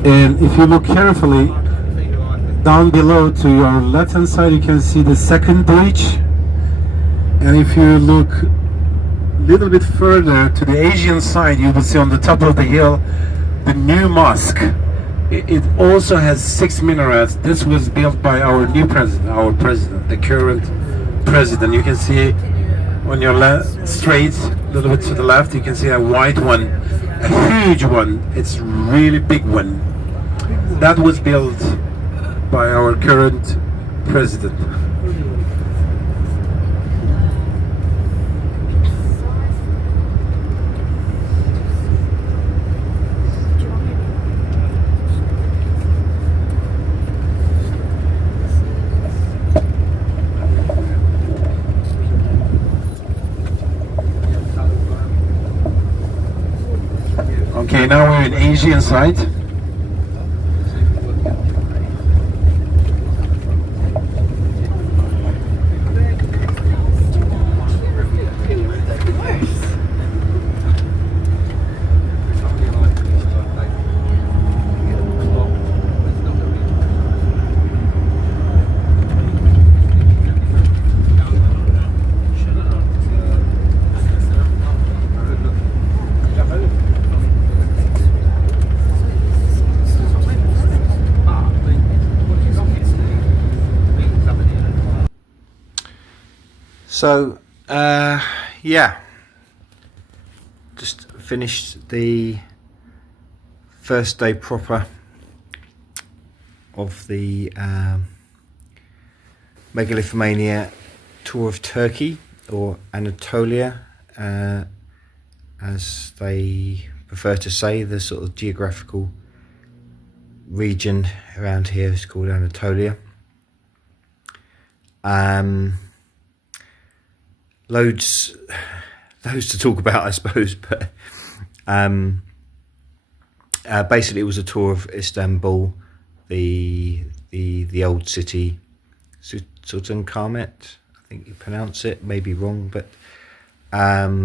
And if you look carefully, down below to your left hand side you can see the second breach. And if you look a little bit further to the Asian side, you will see on the top of the hill the new mosque. It also has 6 minarets. This was built by our new president, the current president. You can see on your straight, a little bit to the left, you can see a white one, a huge one. It's really big one. That was built by our current president. Okay, now we're in Asian side. So, yeah, just finished the first day proper of the Megalithomania tour of Turkey, or Anatolia, as they prefer to say. The sort of geographical region around here is called Anatolia. Loads to talk about, I suppose, but basically it was a tour of Istanbul, the old city, Sultanahmet, I think you pronounce it, maybe wrong, but I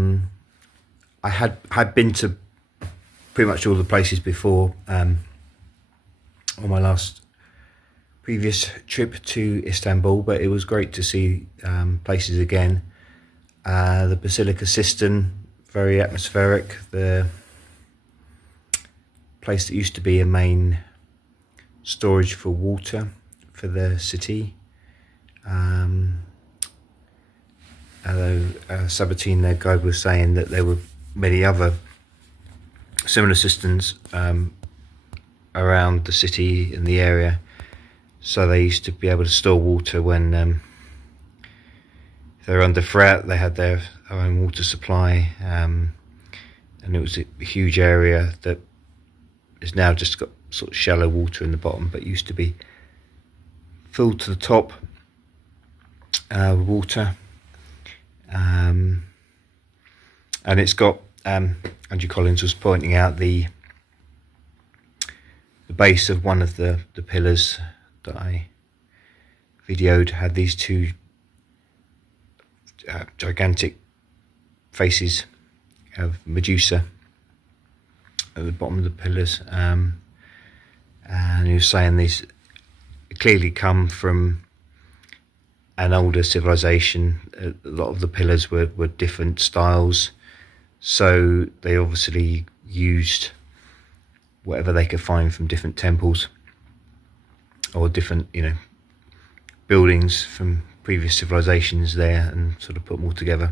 had been to pretty much all the places before on my previous trip to Istanbul, but it was great to see places again. The Basilica Sistine, very atmospheric. The place that used to be a main storage for water for the city. Although Sabatine, their guide, was saying that there were many other similar cisterns around the city in the area, so they used to be able to store water when they were under threat. They had their own water supply, and it was a huge area that is now just got sort of shallow water in the bottom, but used to be filled to the top with water. And it's got, Andrew Collins was pointing out, the base of one of the pillars that I videoed had these two gigantic faces of Medusa at the bottom of the pillars, and he was saying these clearly come from an older civilization. A lot of the pillars were different styles, so they obviously used whatever they could find from different temples or different, buildings from previous civilizations there, and sort of put them all together.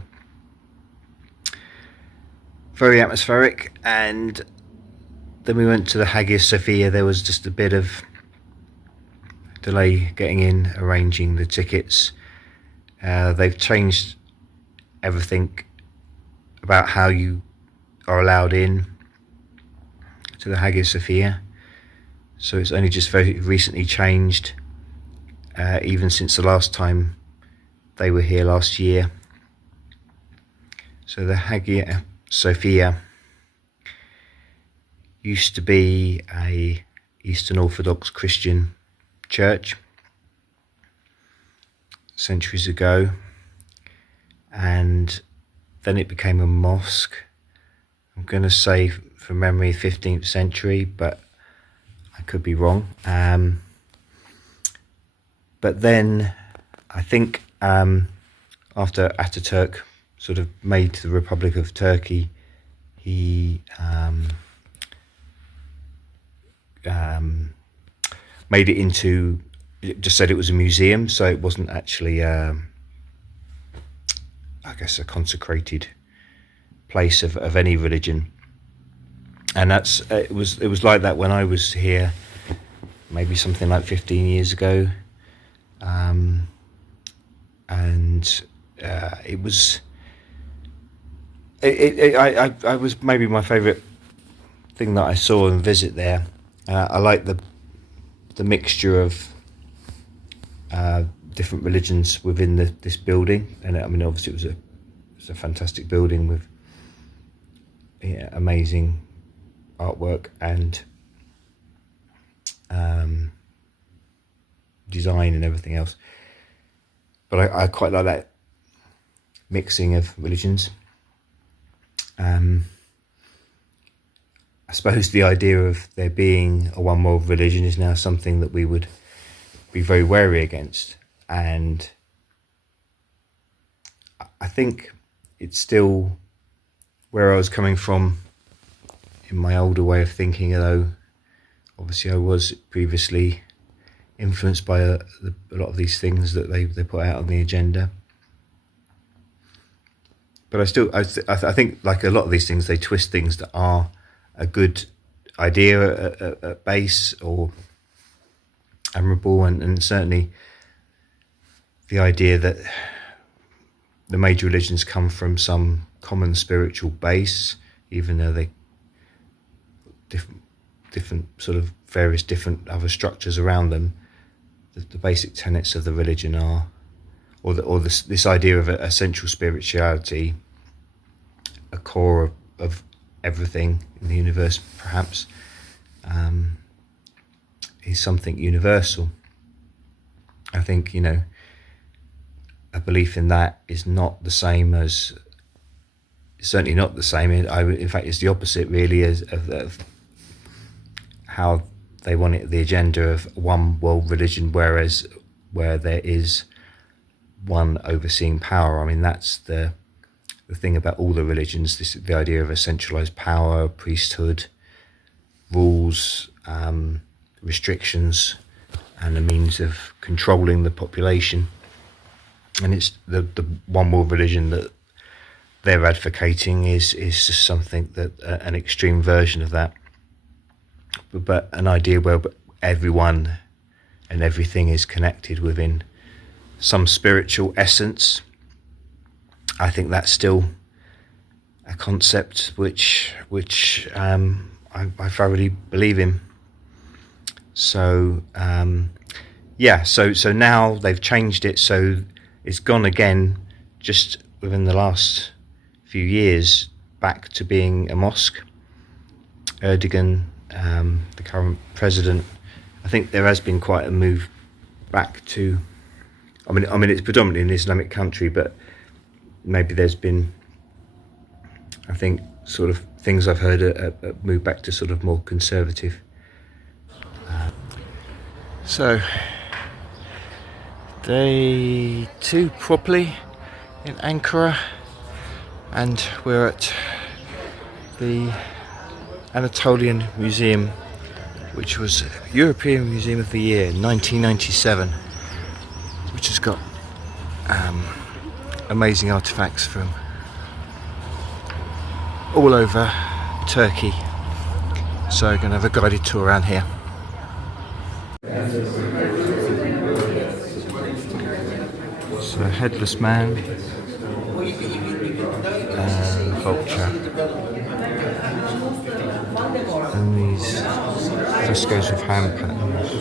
Very atmospheric. And then we went to the Hagia Sophia. There was just a bit of delay getting in, arranging the tickets. They've changed everything about how you are allowed in to the Hagia Sophia, so it's only just very recently changed, even since the last time they were here last year. So the Hagia Sophia used to be a Eastern Orthodox Christian church centuries ago, and then it became a mosque. I'm going to say from memory 15th century, but I could be wrong. But then I think after Ataturk sort of made the Republic of Turkey, he made it into, it just said it was a museum, so it wasn't actually a I guess, a consecrated place of any religion. And that's it was like that when I was here, maybe something like 15 years ago, and it was I was maybe my favourite thing that I saw and visit there. I like the mixture of different religions within this building, and I mean obviously it was a fantastic building with amazing artwork and design and everything else. But I quite like that mixing of religions. I suppose the idea of there being a one world religion is now something that we would be very wary against, and I think it's still where I was coming from in my older way of thinking, although obviously I was previously influenced by a lot of these things that they put out on the agenda. But I think like a lot of these things, they twist things that are a good idea at base or admirable, and certainly the idea that the major religions come from some common spiritual base, even though they different sort of various different other structures around them. The basic tenets of the religion are, or this idea of a central spirituality, a core of everything in the universe, perhaps, is something universal. I think, a belief in that is not the same as, certainly not the same. In fact, it's the opposite, really, of how they want it, the agenda of one world religion, whereas where there is one overseeing power. I mean, that's the thing about all the religions, the idea of a centralized power, priesthood, rules, restrictions, and a means of controlling the population. And it's the one world religion that they're advocating is just something that an extreme version of that, but an idea where everyone and everything is connected within some spiritual essence. I think that's still a concept which I thoroughly believe in. So so now they've changed it, so it's gone again just within the last few years back to being a mosque. Erdogan, the current president, I think there has been quite a move back to, I mean it's predominantly an Islamic country, but maybe there's been, I think, sort of things I've heard a move back to sort of more conservative. So day 2 properly in Ankara, and we're at the Anatolian Museum, which was European Museum of the Year in 1997, which has got amazing artifacts from all over Turkey. So we're going to have a guided tour around here. So headless man, vulture, and these frescoes with hand patterns.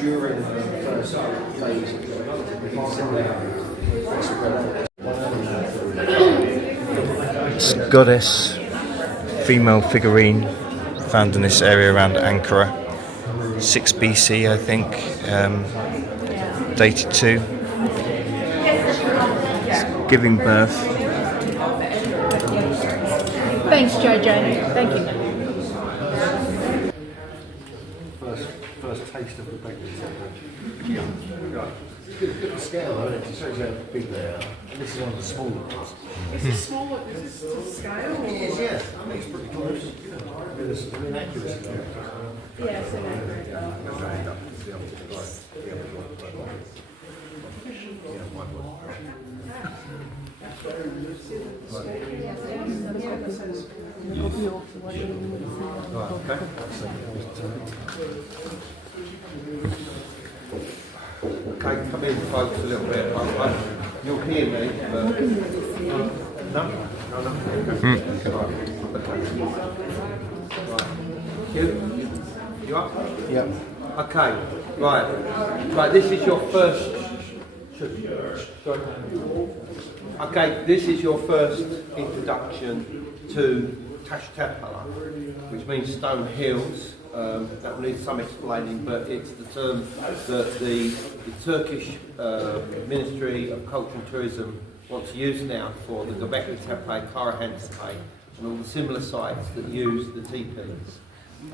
During the first phase Goddess female figurine found in this area around Ankara, 6 BC I think, dated to, it's giving birth. Thanks, Jojo. Thank you. First taste of the bakery. Good for scale, isn't it? It shows how big they are. And this is one of the smaller ones. Is this smaller? Is this to scale? It is, yes. I mean, it's pretty close. There's an inaccuracy there. Yeah, it's inaccurate. Okay, come in folks a little bit. You'll hear me, but... No? Okay. You up? Yeah. Okay, right, this is your first... Sorry. Okay, this is your first introduction to Tashtapala, which means stone hills. That will need some explaining, but it's the term that the Turkish Ministry of Culture and Tourism wants to use now for the Göbekli Tepe, Karahan Tepe, and all the similar sites that use the T-pillars.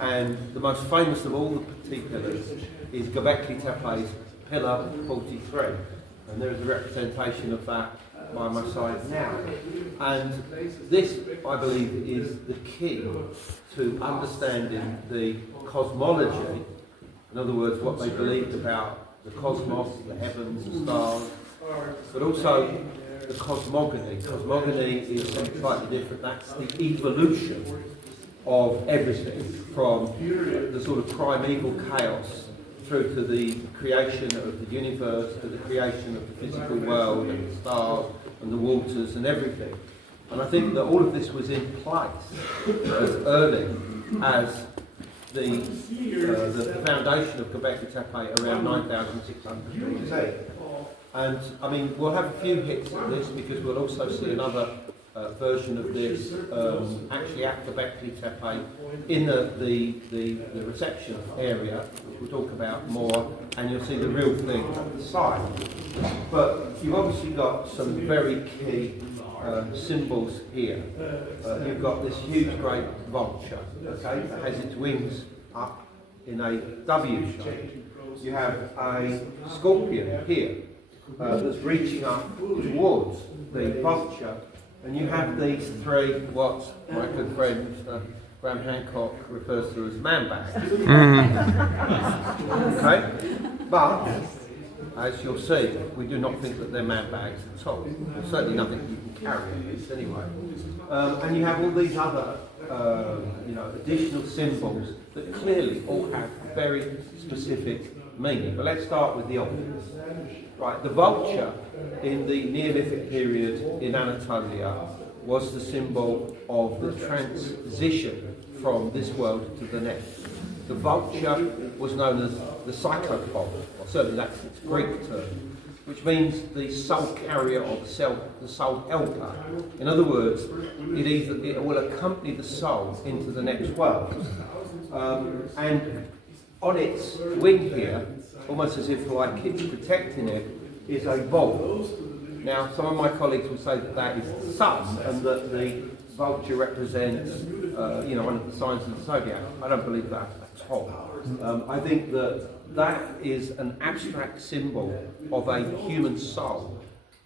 And the most famous of all the T-pillars is Göbekli Tepe's pillar 43, and there is a representation of that by my side now. And this, I believe, is the key to understanding the cosmology, in other words, what they believed about the cosmos, the heavens, the stars, but also the cosmogony. Cosmogony is something slightly different. That's the evolution of everything, from the sort of primeval chaos through to the creation of the universe, to the creation of the physical world and the stars and the waters and everything. And I think that all of this was in place as early as the foundation of Göbekli Tepe around 9,600 BC. And I mean, we'll have a few hits of this because we'll also see another version of this actually at Göbekli Tepe in the reception area, which we'll talk about more, and you'll see the real thing at the side. But you've obviously got some very key symbols here. You've got this huge great vulture, okay, that has its wings up in a W shape. You have a scorpion here that's reaching up towards the vulture, and you have these three, what my good friend Graham Hancock refers to as man bags. Okay? But, as you'll see, we do not think that they're man bags at all. There's certainly nothing you can carry in this anyway. And you have all these other additional symbols that clearly all have very specific meaning. But let's start with the obvious. Right, the vulture in the Neolithic period in Anatolia was the symbol of the transition from this world to the next. The vulture was known as the psychopod, or certainly that's its Greek term, which means the soul carrier or the soul helper. In other words, it will accompany the soul into the next world. And on its wing here, almost as if like it's protecting it, is a bulb. Now, some of my colleagues will say that that is the sun and that the vulture represents, one of the signs of the zodiac. I don't believe that at all. I think that that is an abstract symbol of a human soul.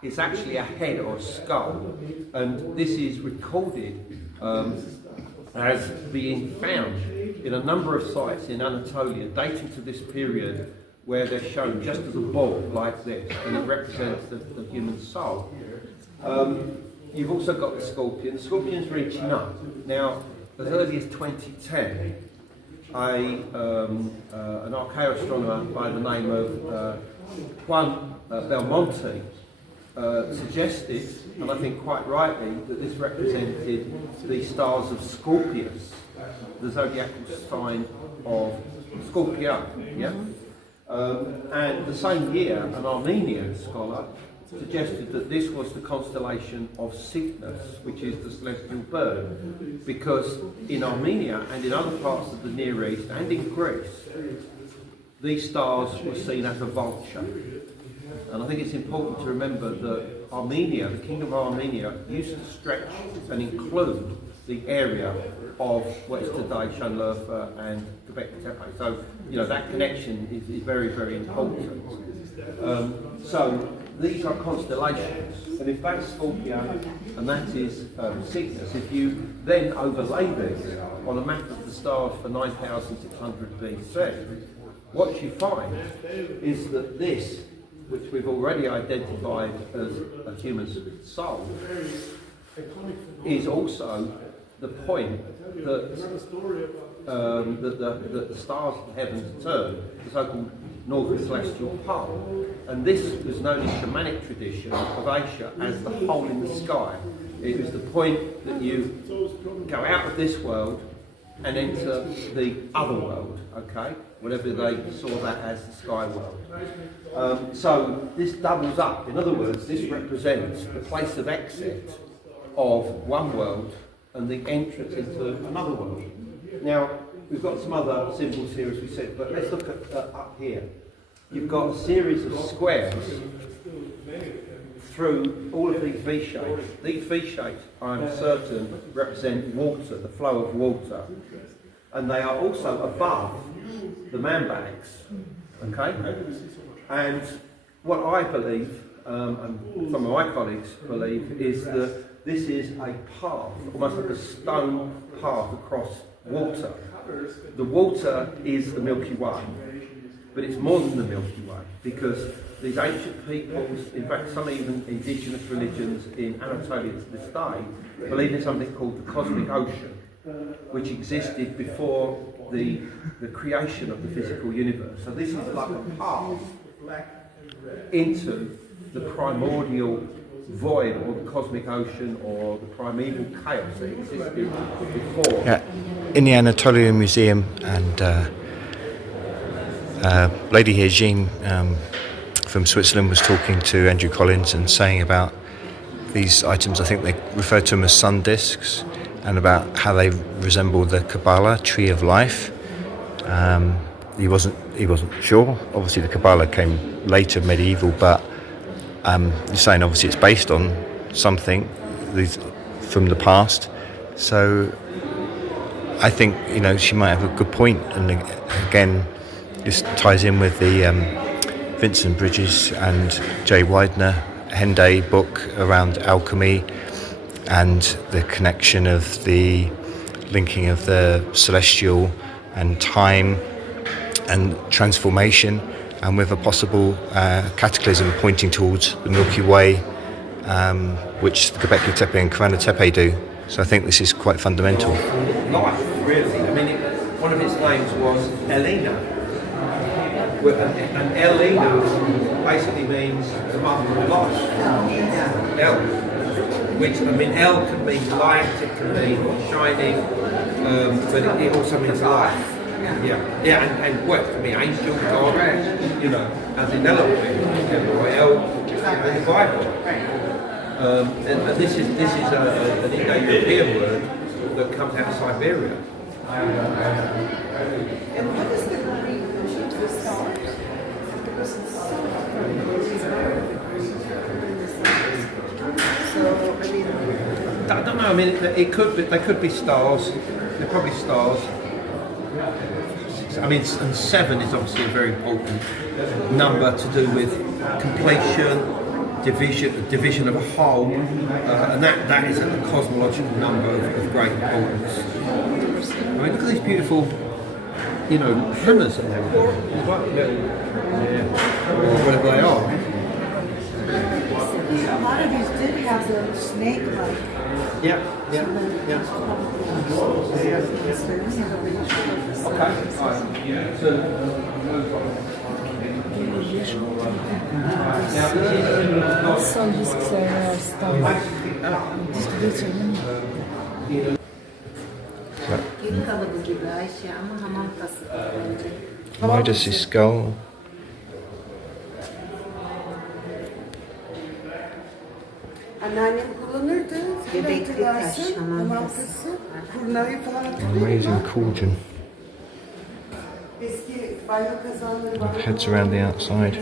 It's actually a head or a skull, and this is recorded as being found in a number of sites in Anatolia dating to this period, where they're shown just as a ball like this, and it represents the human soul. You've also got the scorpion. The scorpion's reaching up. Now, as early as 2010, an archaeoastronomer by the name of Juan Belmonte suggested, and I think quite rightly, that this represented the stars of Scorpius, the zodiacal sign of Scorpio. Yeah? And the same year, an Armenian scholar suggested that this was the constellation of Cygnus, which is the celestial bird, because in Armenia and in other parts of the Near East and in Greece, these stars were seen as a vulture. And I think it's important to remember that Armenia, the Kingdom of Armenia, used to stretch and include the area of what is today Şanlıurfa and Göbekli Tepe. So, that connection is very, very important. So these are constellations, and if that's Scorpio and that is Cygnus, if you then overlay this on a map of the stars for 9,600 BC, what you find is that this, which we've already identified as a human soul, is also the point that the stars of heaven turn, the so-called northern celestial pole. And this was known in shamanic tradition of Asia as the hole in the sky. It was the point that you go out of this world and enter the other world, okay? Whatever they saw that as the sky world. So this doubles up. In other words, this represents the place of exit of one world and the entrance into another world. Now, we've got some other symbols here, as we said, but let's look at up here. You've got a series of squares through all of these V-shapes. These V-shapes, I'm certain, represent water, the flow of water. And they are also above the man bags, okay? And what I believe, and some of my colleagues believe, is that this is a path, almost like a stone path across water. The water is the Milky Way, but it's more than the Milky Way, because these ancient peoples, in fact some even indigenous religions in Anatolia to this day, believe in something called the cosmic ocean, which existed before the creation of the physical universe. So this is like a path into the primordial void, or the cosmic ocean, or the primeval chaos that existed before. Yeah, in the Anatolia Museum, and lady here, Jean, from Switzerland, was talking to Andrew Collins and saying about these items. I think they refer to them as sun discs, and about how they resemble the Kabbalah tree of life. He wasn't sure. Obviously, the Kabbalah came later, medieval, but you're saying obviously it's based on something from the past. So I think, you know, she might have a good point. And again, this ties in with the Vincent Bridges and Jay Widener Henday book around alchemy, and the connection of the linking of the celestial and time and transformation, and with a possible cataclysm pointing towards the Milky Way, which the Göbekli Tepe and Karana Tepe do. So I think this is quite fundamental. Life, really. I mean, one of its names was Elena. And Elena basically means the mother of life. El. Which, I mean, El can mean light, it can mean shining, but it also means life. Yeah, and what? I mean, angel, God, you know, as in Elohim, or El in the Bible. And this is an Indo-European word that comes out of Siberia. And what is the relationship to the stars? Because it's so, I mean, I don't know. I mean, it could be. They could be stars. They're probably stars. I mean, and 7 is obviously a very important number to do with completion, division of a whole, and that is a cosmological number of great importance. I mean, look at these beautiful, you know, hammers and everything. It's like little, or whatever they are. a lot of these did have the snake-like. Yeah. Okay. Son disques standard. Disk geçelim. Geri kalıbı gibi Ayşe ama hamam kası. Why does his skull? Anneannem kullanırdı. Göbekli taş, hamam kası. Kurnayı falan hatırlıyor musun? Amazing cauldron. Eski banyo kazanları var. Heads around the outside.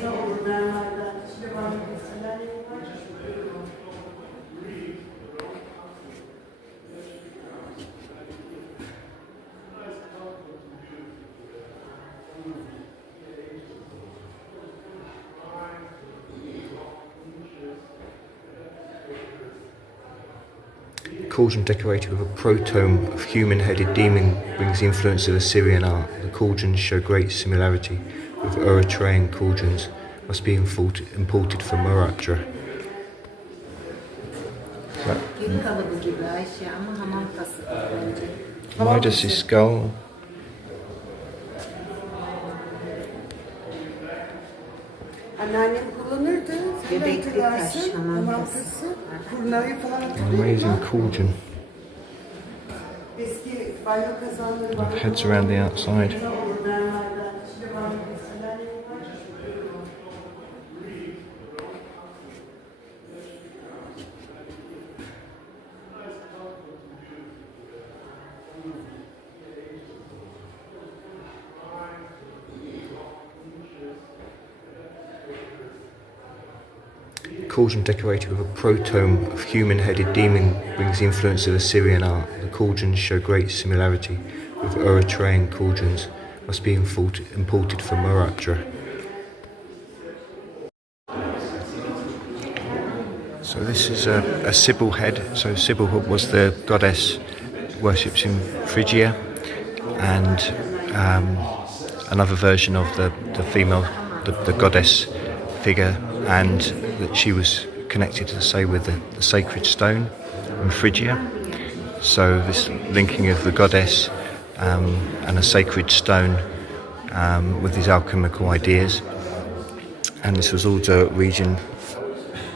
cauldron decorated with a protomb of human-headed demon brings the influence of Assyrian art. The cauldrons show great similarity with Eritrean cauldrons, must be imported from Morocco. Midas' skull. Anneannem kullanırdı. Göbekli taş, hamam tası. Kurnayı falan Amazing cauldron. Eski banyo kazanları var. Heads around the outside. Cauldron decorated with a protomb of human-headed demon brings the influence of Assyrian art. The cauldrons show great similarity with Eritrean cauldrons, must be imported from Morocco. So this is a Sibyl head. So Sibyl was the goddess worshipped in Phrygia, and another version of the female, the goddess figure, and that she was connected, to say, with the sacred stone in Phrygia. So this linking of the goddess and a sacred stone with these alchemical ideas. And this was also a region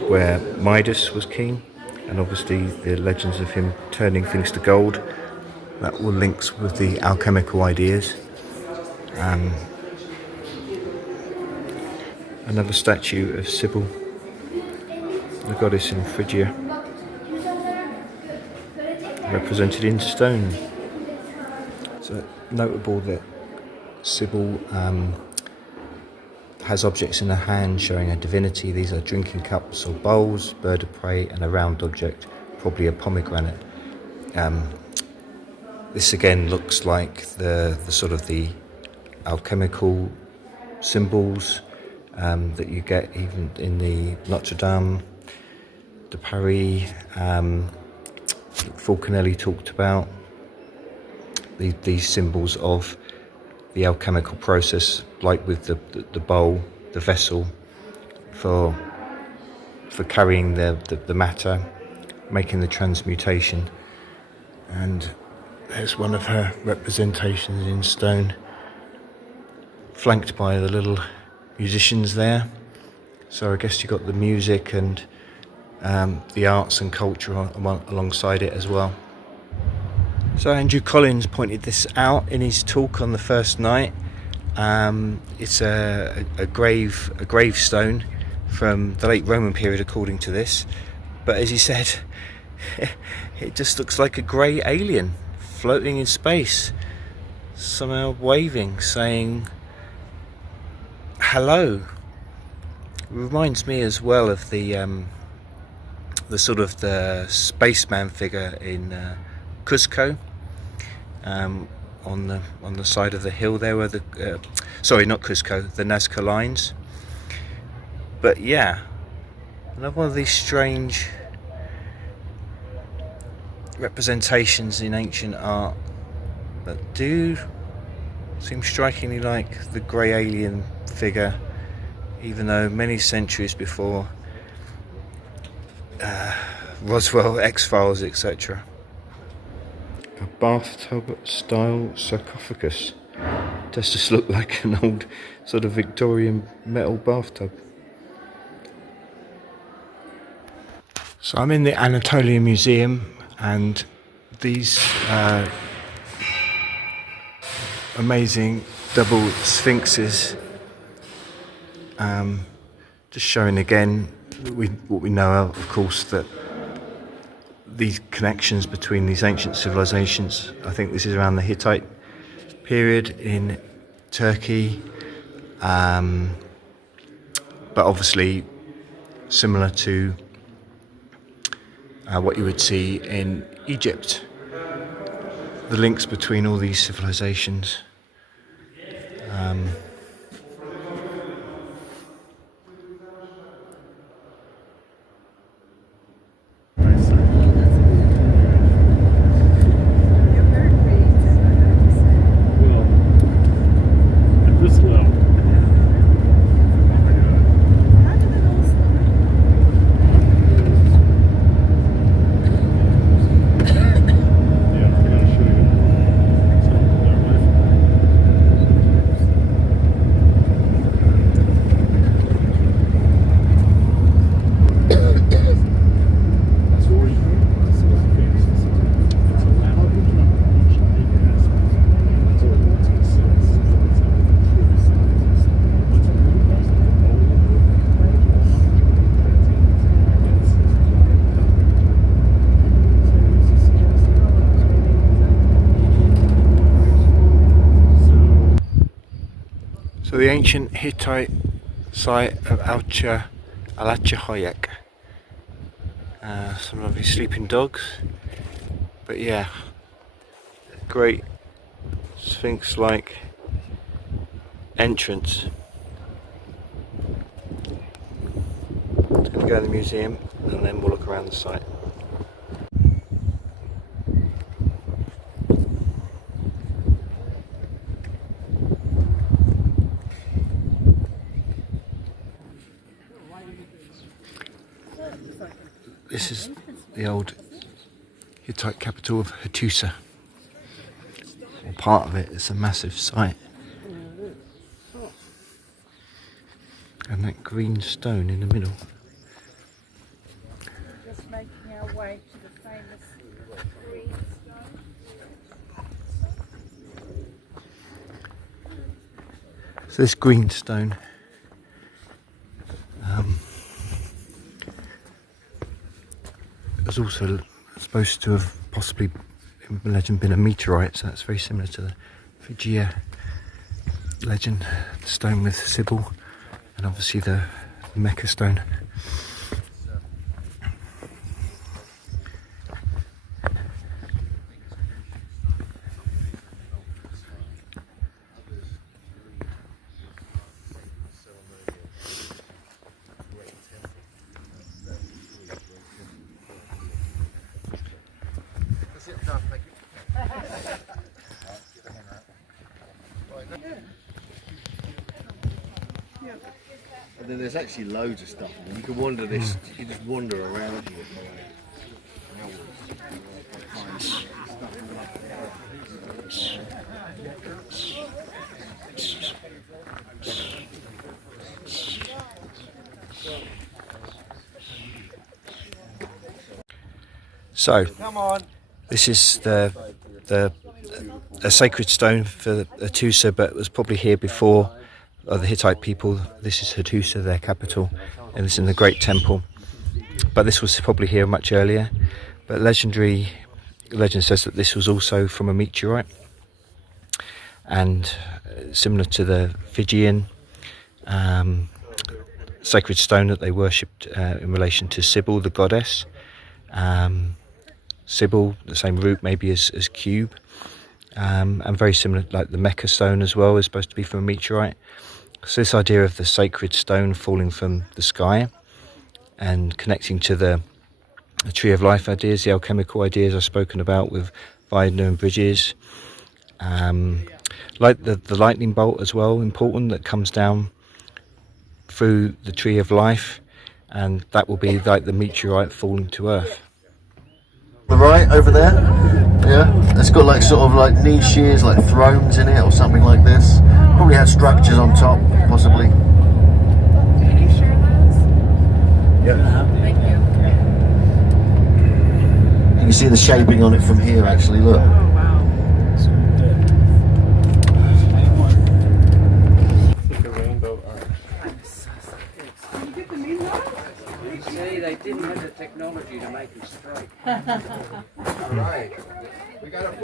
where Midas was king, and obviously the legends of him turning things to gold, that all links with the alchemical ideas. Another statue of Sibyl, the goddess in Phrygia, represented in stone. So notable that Sibyl has objects in her hand showing her divinity. These are drinking cups or bowls, bird of prey, and a round object, probably a pomegranate. This again looks like the sort of the alchemical symbols that you get even in the Notre Dame de Paris. Falconelli talked about these symbols of the alchemical process, like with the bowl, the vessel, for carrying the matter, making the transmutation. And there's one of her representations in stone, flanked by the little musicians there. So I guess you got the music and the arts and culture alongside it as well. So Andrew Collins pointed this out in his talk on the first night. It's a gravestone from the late Roman period, according to this. But as he said, it just looks like a grey alien floating in space, somehow waving, saying hello. It reminds me as well of the sort of the spaceman figure in Cusco, on the side of the hill there, where the sorry, not Cusco, the Nazca lines. But yeah, another one of these strange representations in ancient art that do seem strikingly like the grey alien figure, even though many centuries before Roswell, X-Files, etc. A bathtub style sarcophagus. Does just look like an old sort of Victorian metal bathtub. So I'm in the Anatolia Museum, and these amazing double sphinxes, just showing again what we know of course, that these connections between these ancient civilizations. I think this is around the Hittite period in Turkey, but obviously similar to what you would see in Egypt, the links between all these civilizations. So the ancient Hittite site of Alachahoyek. Some lovely sleeping dogs. But yeah, great Sphinx-like entrance. It's going to go in the museum and then we'll look around the site. This is the old Hittite capital of Hattusa. Or part of it. It's a massive site. And that green stone in the middle. Just making our way to the famous green stone. So this green stone was also supposed to have possibly, in legend, been a meteorite, so that's very similar to the Phrygia legend, the stone with Sybil, and obviously the Mecca stone. And then there's actually loads of stuff. You can wander this. You can just wander around here for So, this is a sacred stone for Hattusa, but it was probably here before the Hittite people. This is Hattusa, their capital, and it's in the Great Temple. But this was probably here much earlier. But legend says that this was also from a meteorite, and similar to the Fijian sacred stone that they worshipped in relation to Sybil, the goddess. Sybil, the same root maybe as cube, and very similar, like the Mecca stone as well, is supposed to be from a meteorite. So this idea of the sacred stone falling from the sky and connecting to the tree of life ideas, the alchemical ideas I've spoken about with Weidner and Bridges, like the lightning bolt as well, important, that comes down through the tree of life, and that will be like the meteorite falling to earth. the right over there, yeah, it's got like sort of like niches, like thrones in it or something like this. Probably had structures on top, possibly. Can you share those? Yeah. Thank you. You can see the shaping on it from here. Actually, look. See, they didn't have the technology to make it straight. Alright. We got a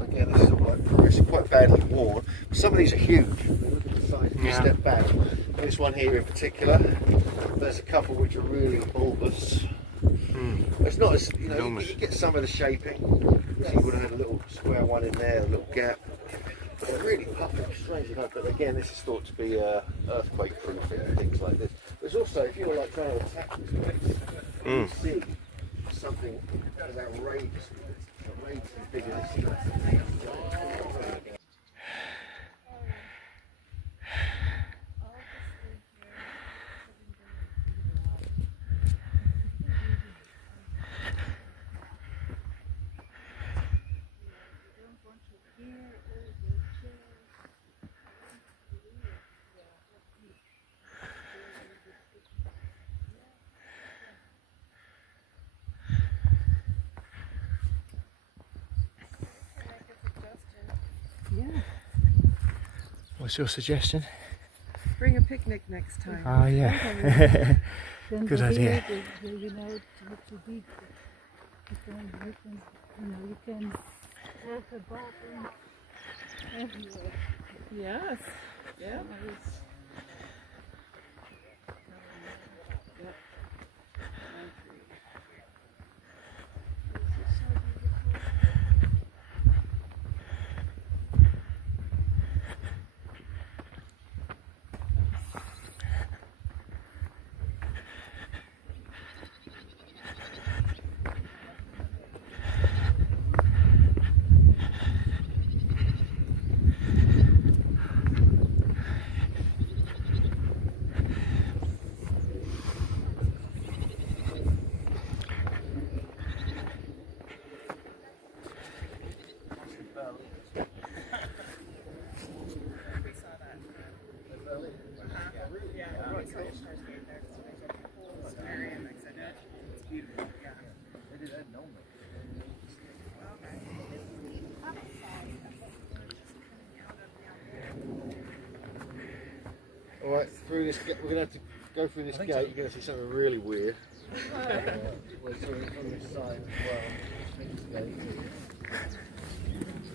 Again, this is all like it's quite badly worn. Some of these are huge. Look at the size. If you step back. This one here in particular. There's a couple which are really bulbous. It's not as, you know, you get some of the shaping. So you would have had a little square one in there, a little gap. But they're really puffy, strange enough. But again, this is thought to be earthquake proofing and things like this. There's also, if you're like trying to attack this place, you see something as outrageously bigger than this. What's your suggestion? Bring a picnic next time. Oh yeah. Good idea. You can have a bathroom everywhere. Yes. Yeah. Alright, through this we're going to have to go through this gate. You're going to see something really weird. We're sort of on this side as well.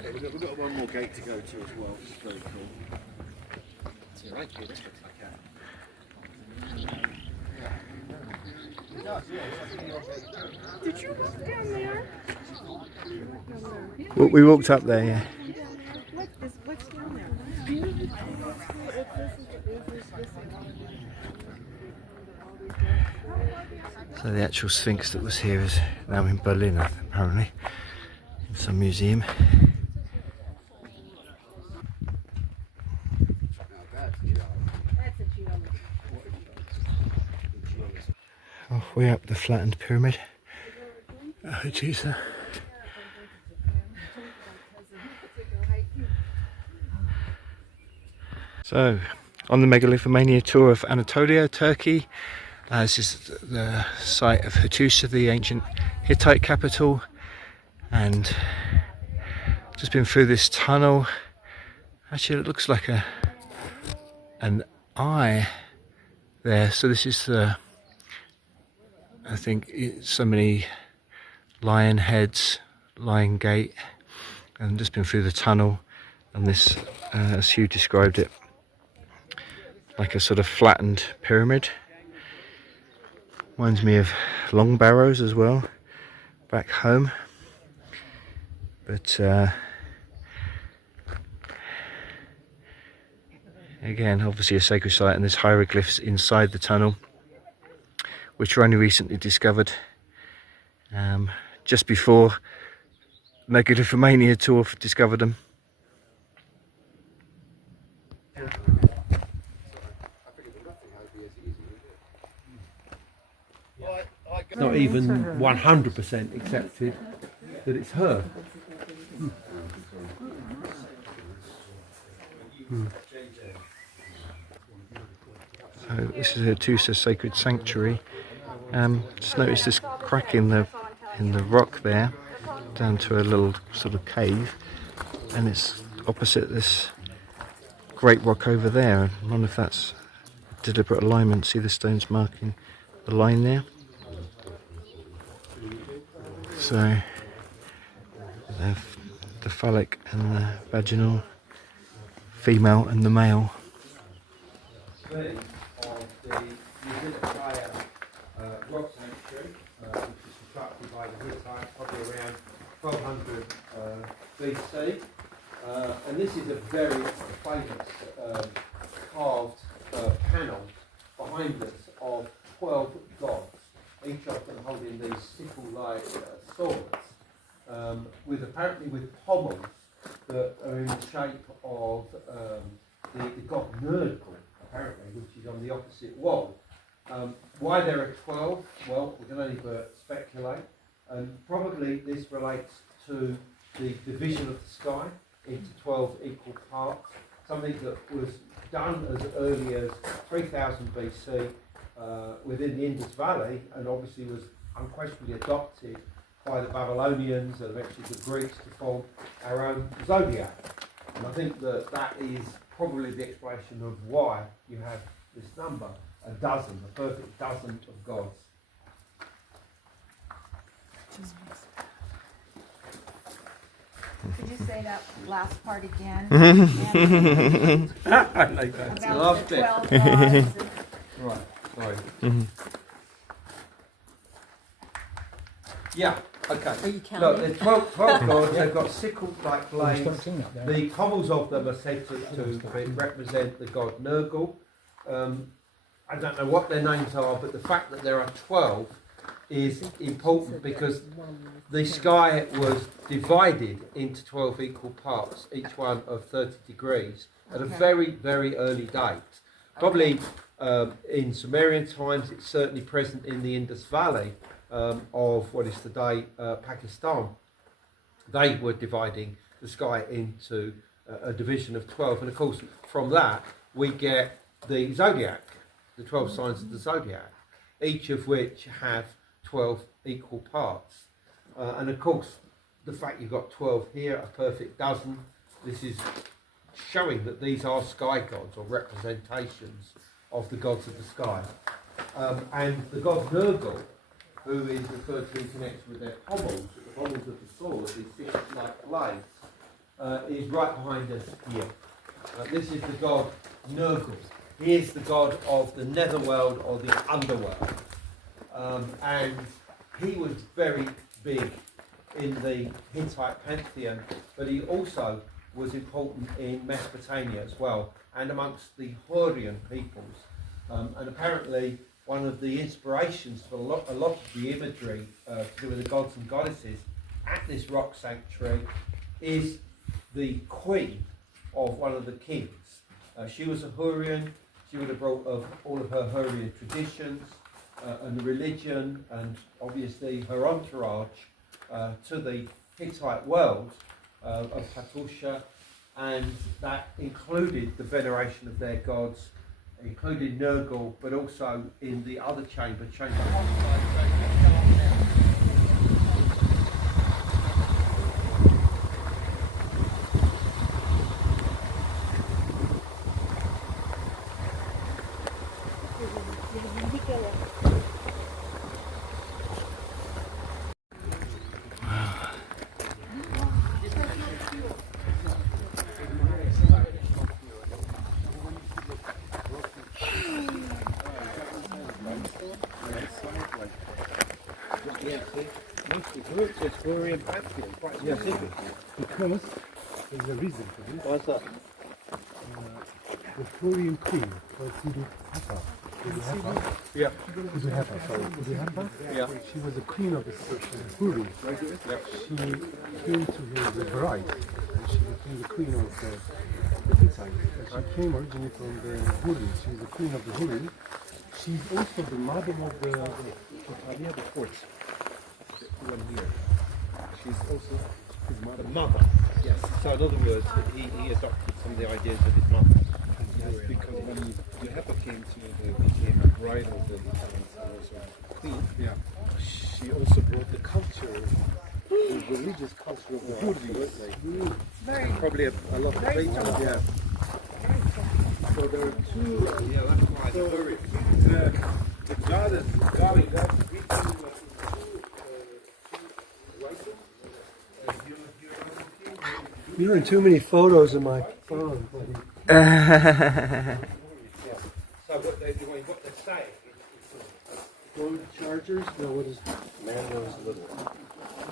Okay, we've got one more gate to go to as well, which is very cool. See, right here, this looks like a... Did you walk down there? We walked up there, yeah. What's down there? So the actual Sphinx that was here is now in Berlin, apparently, in some museum. Halfway up the flattened pyramid. Oh, geez. So, on the Megalithomania tour of Anatolia, Turkey. This is the site of Hattusa, the ancient Hittite capital, and just been through this tunnel. Actually, it looks like an eye there. So this is the, I think, so many lion heads, lion gate, and just been through the tunnel, and this, as Hugh described it, like a sort of flattened pyramid. Reminds me of Long Barrows as well, back home. But again, obviously a sacred site, and there's hieroglyphs inside the tunnel, which were only recently discovered, just before Megalithomania tour discovered them. Not even 100% accepted that it's her. So this is Hattusa Sacred Sanctuary. Just notice this crack in the rock there, down to a little sort of cave, and it's opposite this great rock over there. I wonder if that's deliberate alignment. See the stones marking the line there. So the phallic and the vaginal, female and the male. Of the rock sanctuary, which was constructed by the Hittites probably around 1200 BC, and this is a very famous carved panel behind us of 12 gods, each of them holding these sickle-like swords, with pommels that are in the shape of the god Nurgle, apparently, which is on the opposite wall. Why there are 12? Well, we can only but speculate, and probably this relates to the division of the sky into 12 equal parts, something that was done as early as 3000 BC within the Indus Valley, and obviously was unquestionably adopted by the Babylonians and eventually the Greeks to form our own zodiac. And I think that is probably the explanation of why you have this number. a dozen, a perfect dozen of gods. Could you say that last part again? I like that. About Last the bit. 12 gods. Right, sorry. Yeah, okay. Are you counting? Look, there's 12 gods, they've got sickle-like blades. The cobbles of them are said to represent the god Nurgle. I don't know what their names are, but the fact that there are 12 is important because the sky was divided into 12 equal parts, each one of 30 degrees, at a very, very early date. Probably in Sumerian times, it's certainly present in the Indus Valley of what is today Pakistan. They were dividing the sky into a division of 12, and of course from that we get the zodiac, the 12 signs of the zodiac, each of which have 12 equal parts. And of course the fact you've got 12 here, a perfect dozen, this is showing that these are sky gods or representations of the gods of the sky. And the god Nurgle, who is referred to in connection with their pommels, the pommels of the sword, these sickle-like blades, is right behind us here. This is the god Nurgle. He is the god of the netherworld or the underworld. And he was very big in the Hittite pantheon, but he also was important in Mesopotamia as well, and amongst the Hurrian peoples. And apparently one of the inspirations for a lot of the imagery to do with the gods and goddesses at this rock sanctuary is the queen of one of the kings. She was a Hurrian. She would have brought all of her Hurrian traditions and religion and obviously her entourage to the Hittite world of Hattusha, and that included the veneration of their gods, including Nurgle, but also in the other chamber. It's Hurrian pantheon, quite specific. Because there's a reason for this. What's that? The Hurrian queen was Kudu-Hapa. Yeah. Kudu-Hapa. Yeah. She was the queen of the Hurri. Yeah. She came to him as a bride, and she became the queen of the Hittite. She came originally from the Hurri. She was the queen of the Hurri. She's also the mother of the fourth. The one here. She's also his mother. Mother. Yes. So in other words, he adopted some of the ideas of his mother. Yes, because when Yehepa came to became a bride of the Hittites and also queen, she also brought the culture, the religious culture of the Hurri. Probably a lot of faith. Yeah. So there are two. Yeah, that's why the Hurri. The goddess, You're in too many photos in my phone, buddy. So what they're saying Gold chargers? No, what is Man knows little.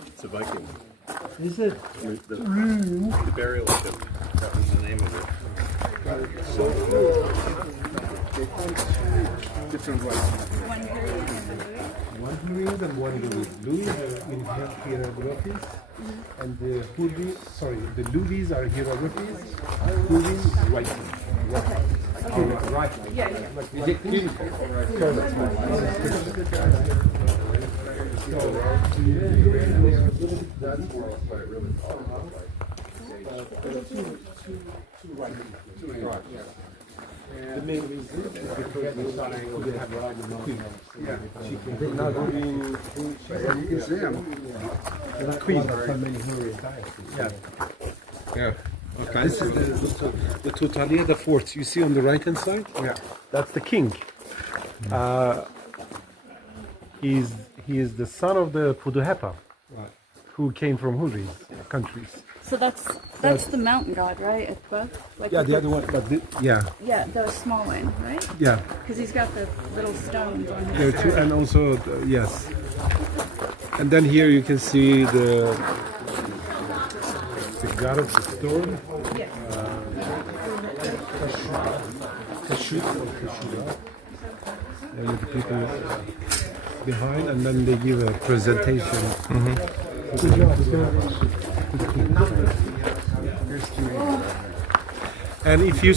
It's a Viking. Is it? The burial ship. That was the name of it. So cool. They found two different Vikings. One Hurrians and one Louis. Louis are in hieroglyphs, and the Louis are hieroglyphs. Hurrians is Viking. right. Yeah. Is it beautiful? The main reason is because the Sarah could have a queen. She can not only the queen for many Hurrian dynasties. Yeah. Okay. This is the Tutalia, the fourth. You see on the right hand side? Yeah. That's the king. He is the son of the Puduhepa, who came from Hurri's countries. So that's the mountain god, right? At 12? Like Yeah, the other one, but yeah, Yeah, the small one, right? yeah. Because he's got the little stones on his There too, shirt. and also yes. And then here you can see the god of the storm. Yes. Kashut or Kashuda. And with the people behind, and then they give a presentation. Good job. And if you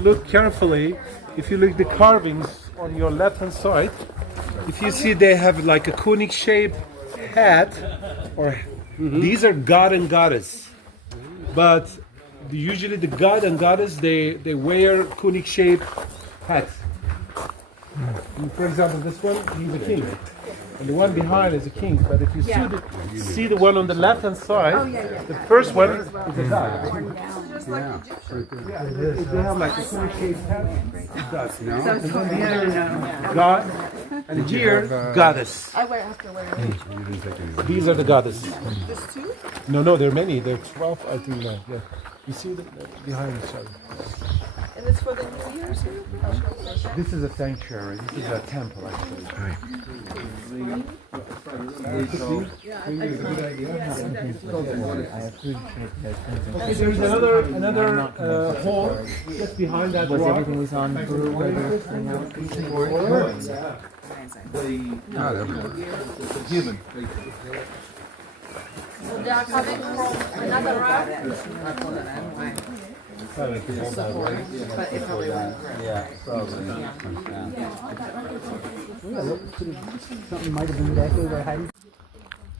look carefully, if you look the carvings on your left hand side, if you see they have like a conic shaped hat, or these are god and goddess. But usually the god and goddess they wear conic shaped hats. For example, this one, he's a king. And the one behind is a king. But if you see the one on the left hand side, the first one is a god. They have like a conic shaped hat. Gods, no? And then here, god. And here, goddess. I have to wear it. These are the goddesses. Just two? No, there are many. There are 12, I think now. Yeah. You see them behind each other. And it's for the New Year's Eve? This is a sanctuary. This is a temple, actually. Okay, there's another hall just behind that rock. Everything was on blue. So they are coming from another rock?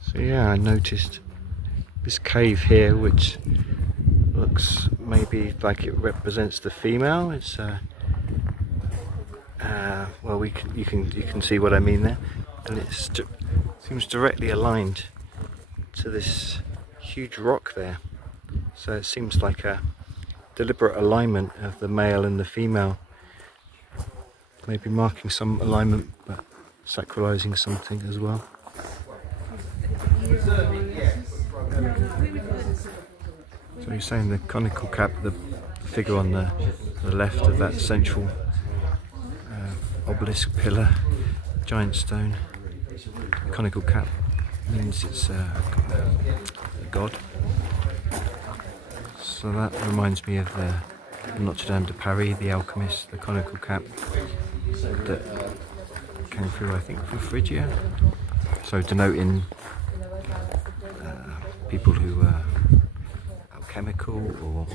So yeah, I noticed this cave here, which looks maybe like it represents the female. It's well, you can see what I mean there, and it seems directly aligned to this huge rock there. So it seems like a deliberate alignment of the male and the female, maybe marking some alignment but sacralizing something as well. So you're saying the conical cap, the figure on the left of that central obelisk pillar, giant stone, conical cap means it's a god. So that reminds me of the Notre Dame de Paris, the alchemist, the conical cap that came through, I think, from Phrygia. So denoting people who were alchemical or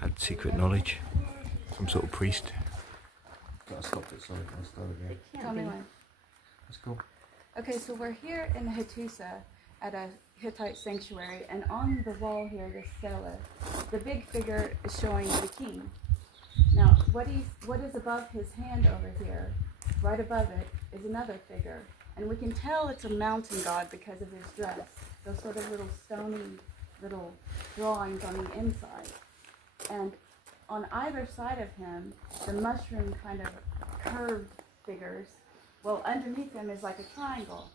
had secret knowledge, some sort of priest. Tell me when. Let's go. Okay, so we're here in Hattusa at a Hittite sanctuary, and on the wall here, this stela, the big figure is showing the king. Now, what is above his hand over here, right above it, is another figure, and we can tell it's a mountain god because of his dress. Those sort of little stony little drawings on the inside, and on either side of him, the mushroom kind of curved figures. Well, underneath them is like a triangle,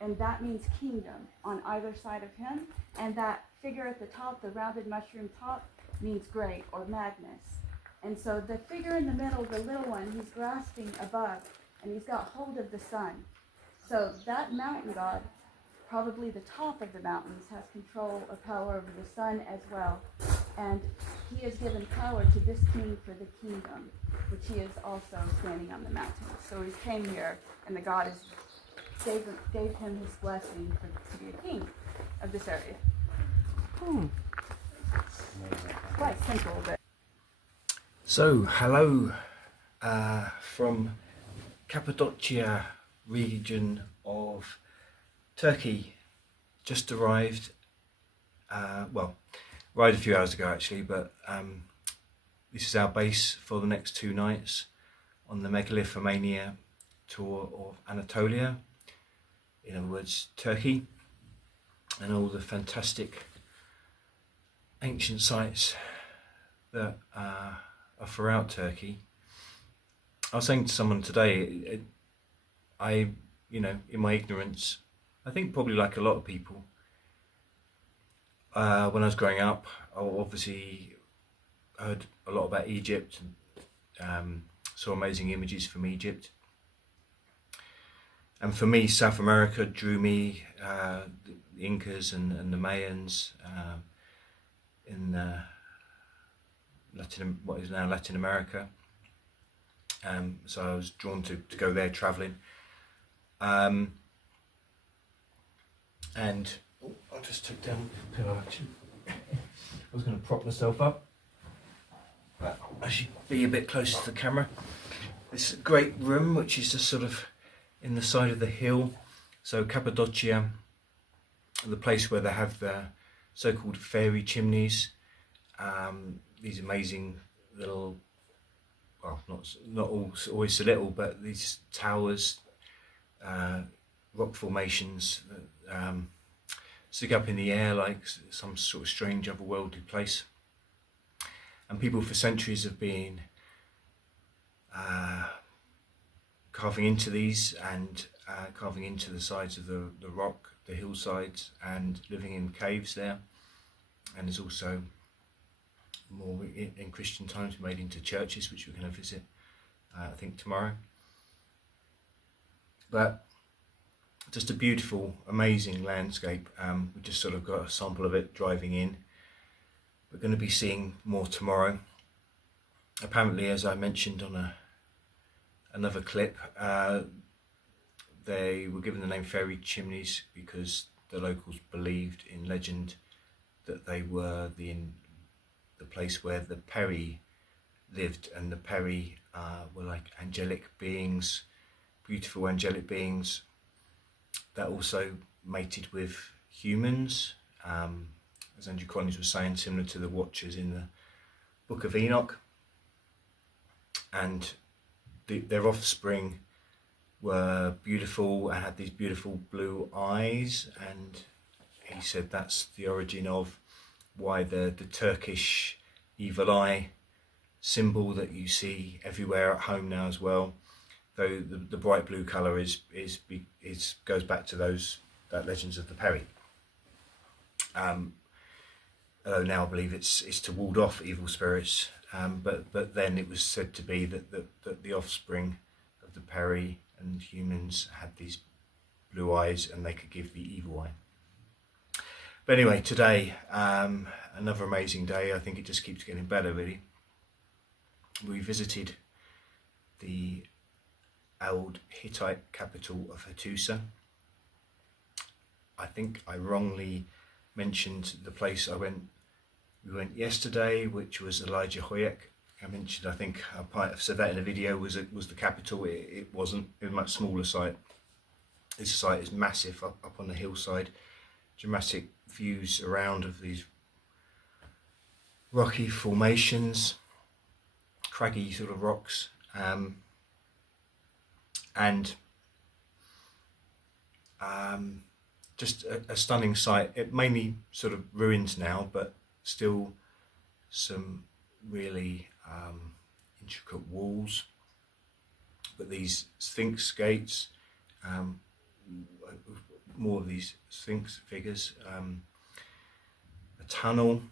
and that means kingdom on either side of him. And that figure at the top, the rounded mushroom top, means great or Magnus. And so the figure in the middle, the little one, he's grasping above, and he's got hold of the sun. So that mountain god, probably the top of the mountains, has control or power over the sun as well. And he has given power to this king for the kingdom, which he is also standing on the mountain. So he came here, and the god gave him his blessing to be a king of this area. Quite simple, but. So, hello from Cappadocia region of Turkey. Just arrived, well, arrived a few hours ago actually, but this is our base for the next 2 nights on the Megalithomania tour of Anatolia, in other words Turkey, and all the fantastic ancient sites that are throughout Turkey. I was saying to someone today, I, you know, in my ignorance, I think probably like a lot of people, when I was growing up, I obviously heard a lot about Egypt and saw amazing images from Egypt. And for me, South America drew me, the Incas and the Mayans in what is now Latin America. So I was drawn to go there travelling. And I just took down the pillow action. I was going to prop myself up, but I should be a bit closer to the camera. This great room, which is just sort of in the side of the hill. So Cappadocia, the place where they have the so-called fairy chimneys. These amazing little, well, not all always so little, but these towers, rock formations that stick up in the air like some sort of strange otherworldly place. And people for centuries have been carving into these and carving into the sides of the rock, the hillsides, and living in caves there. And there's also more in Christian times made into churches, which we're going to visit I think tomorrow. But just a beautiful, amazing landscape. We just sort of got a sample of it driving in. We're going to be seeing more tomorrow. Apparently, as I mentioned on another clip, they were given the name fairy chimneys because the locals believed in legend that they were the place where the Peri lived, and the Peri were like angelic beings, beautiful angelic beings that also mated with humans, as Andrew Collins was saying, similar to the Watchers in the Book of Enoch. And their offspring were beautiful and had these beautiful blue eyes, and he said that's the origin of why the Turkish evil eye symbol that you see everywhere at home now as well, though the bright blue colour goes back to that legends of the Peri. Although now I believe it's to ward off evil spirits, but then it was said to be that the offspring of the Peri and humans had these blue eyes and they could give the evil eye. But anyway, today, another amazing day. I think it just keeps getting better, really. We visited the old Hittite capital of Hattusa. I think I wrongly mentioned the place we went yesterday, which was Elijah Hoyek. I mentioned, I think I might have said that in a video, was the capital. It wasn't. It was a much smaller site. This site is massive, up on the hillside. Dramatic views around of these rocky formations, craggy sort of rocks, and just a stunning sight. It mainly sort of ruins now, but still some really intricate walls. But these Sphinx gates, more of these Sphinx figures, a tunnel,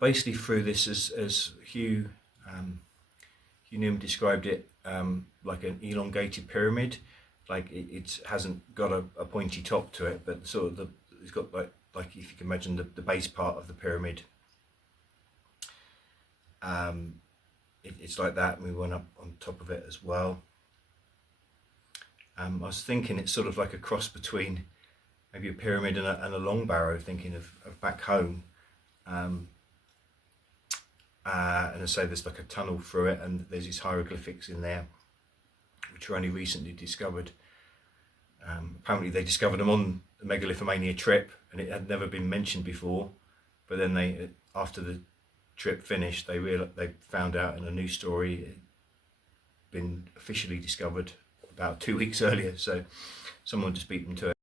basically through this, as Hugh Newman described it, like an elongated pyramid. Like it hasn't got a pointy top to it, but sort of it's got like if you can imagine the base part of the pyramid. It's like that, and we went up on top of it as well. I was thinking it's sort of like a cross between maybe a pyramid and a long barrow, thinking of back home. And I say there's like a tunnel through it, and there's these hieroglyphics in there, which were only recently discovered. Apparently they discovered them on the Megalithomania trip, and it had never been mentioned before. But then after the trip finished, they found out in a news story it had been officially discovered about 2 weeks earlier. So someone just beat them to it.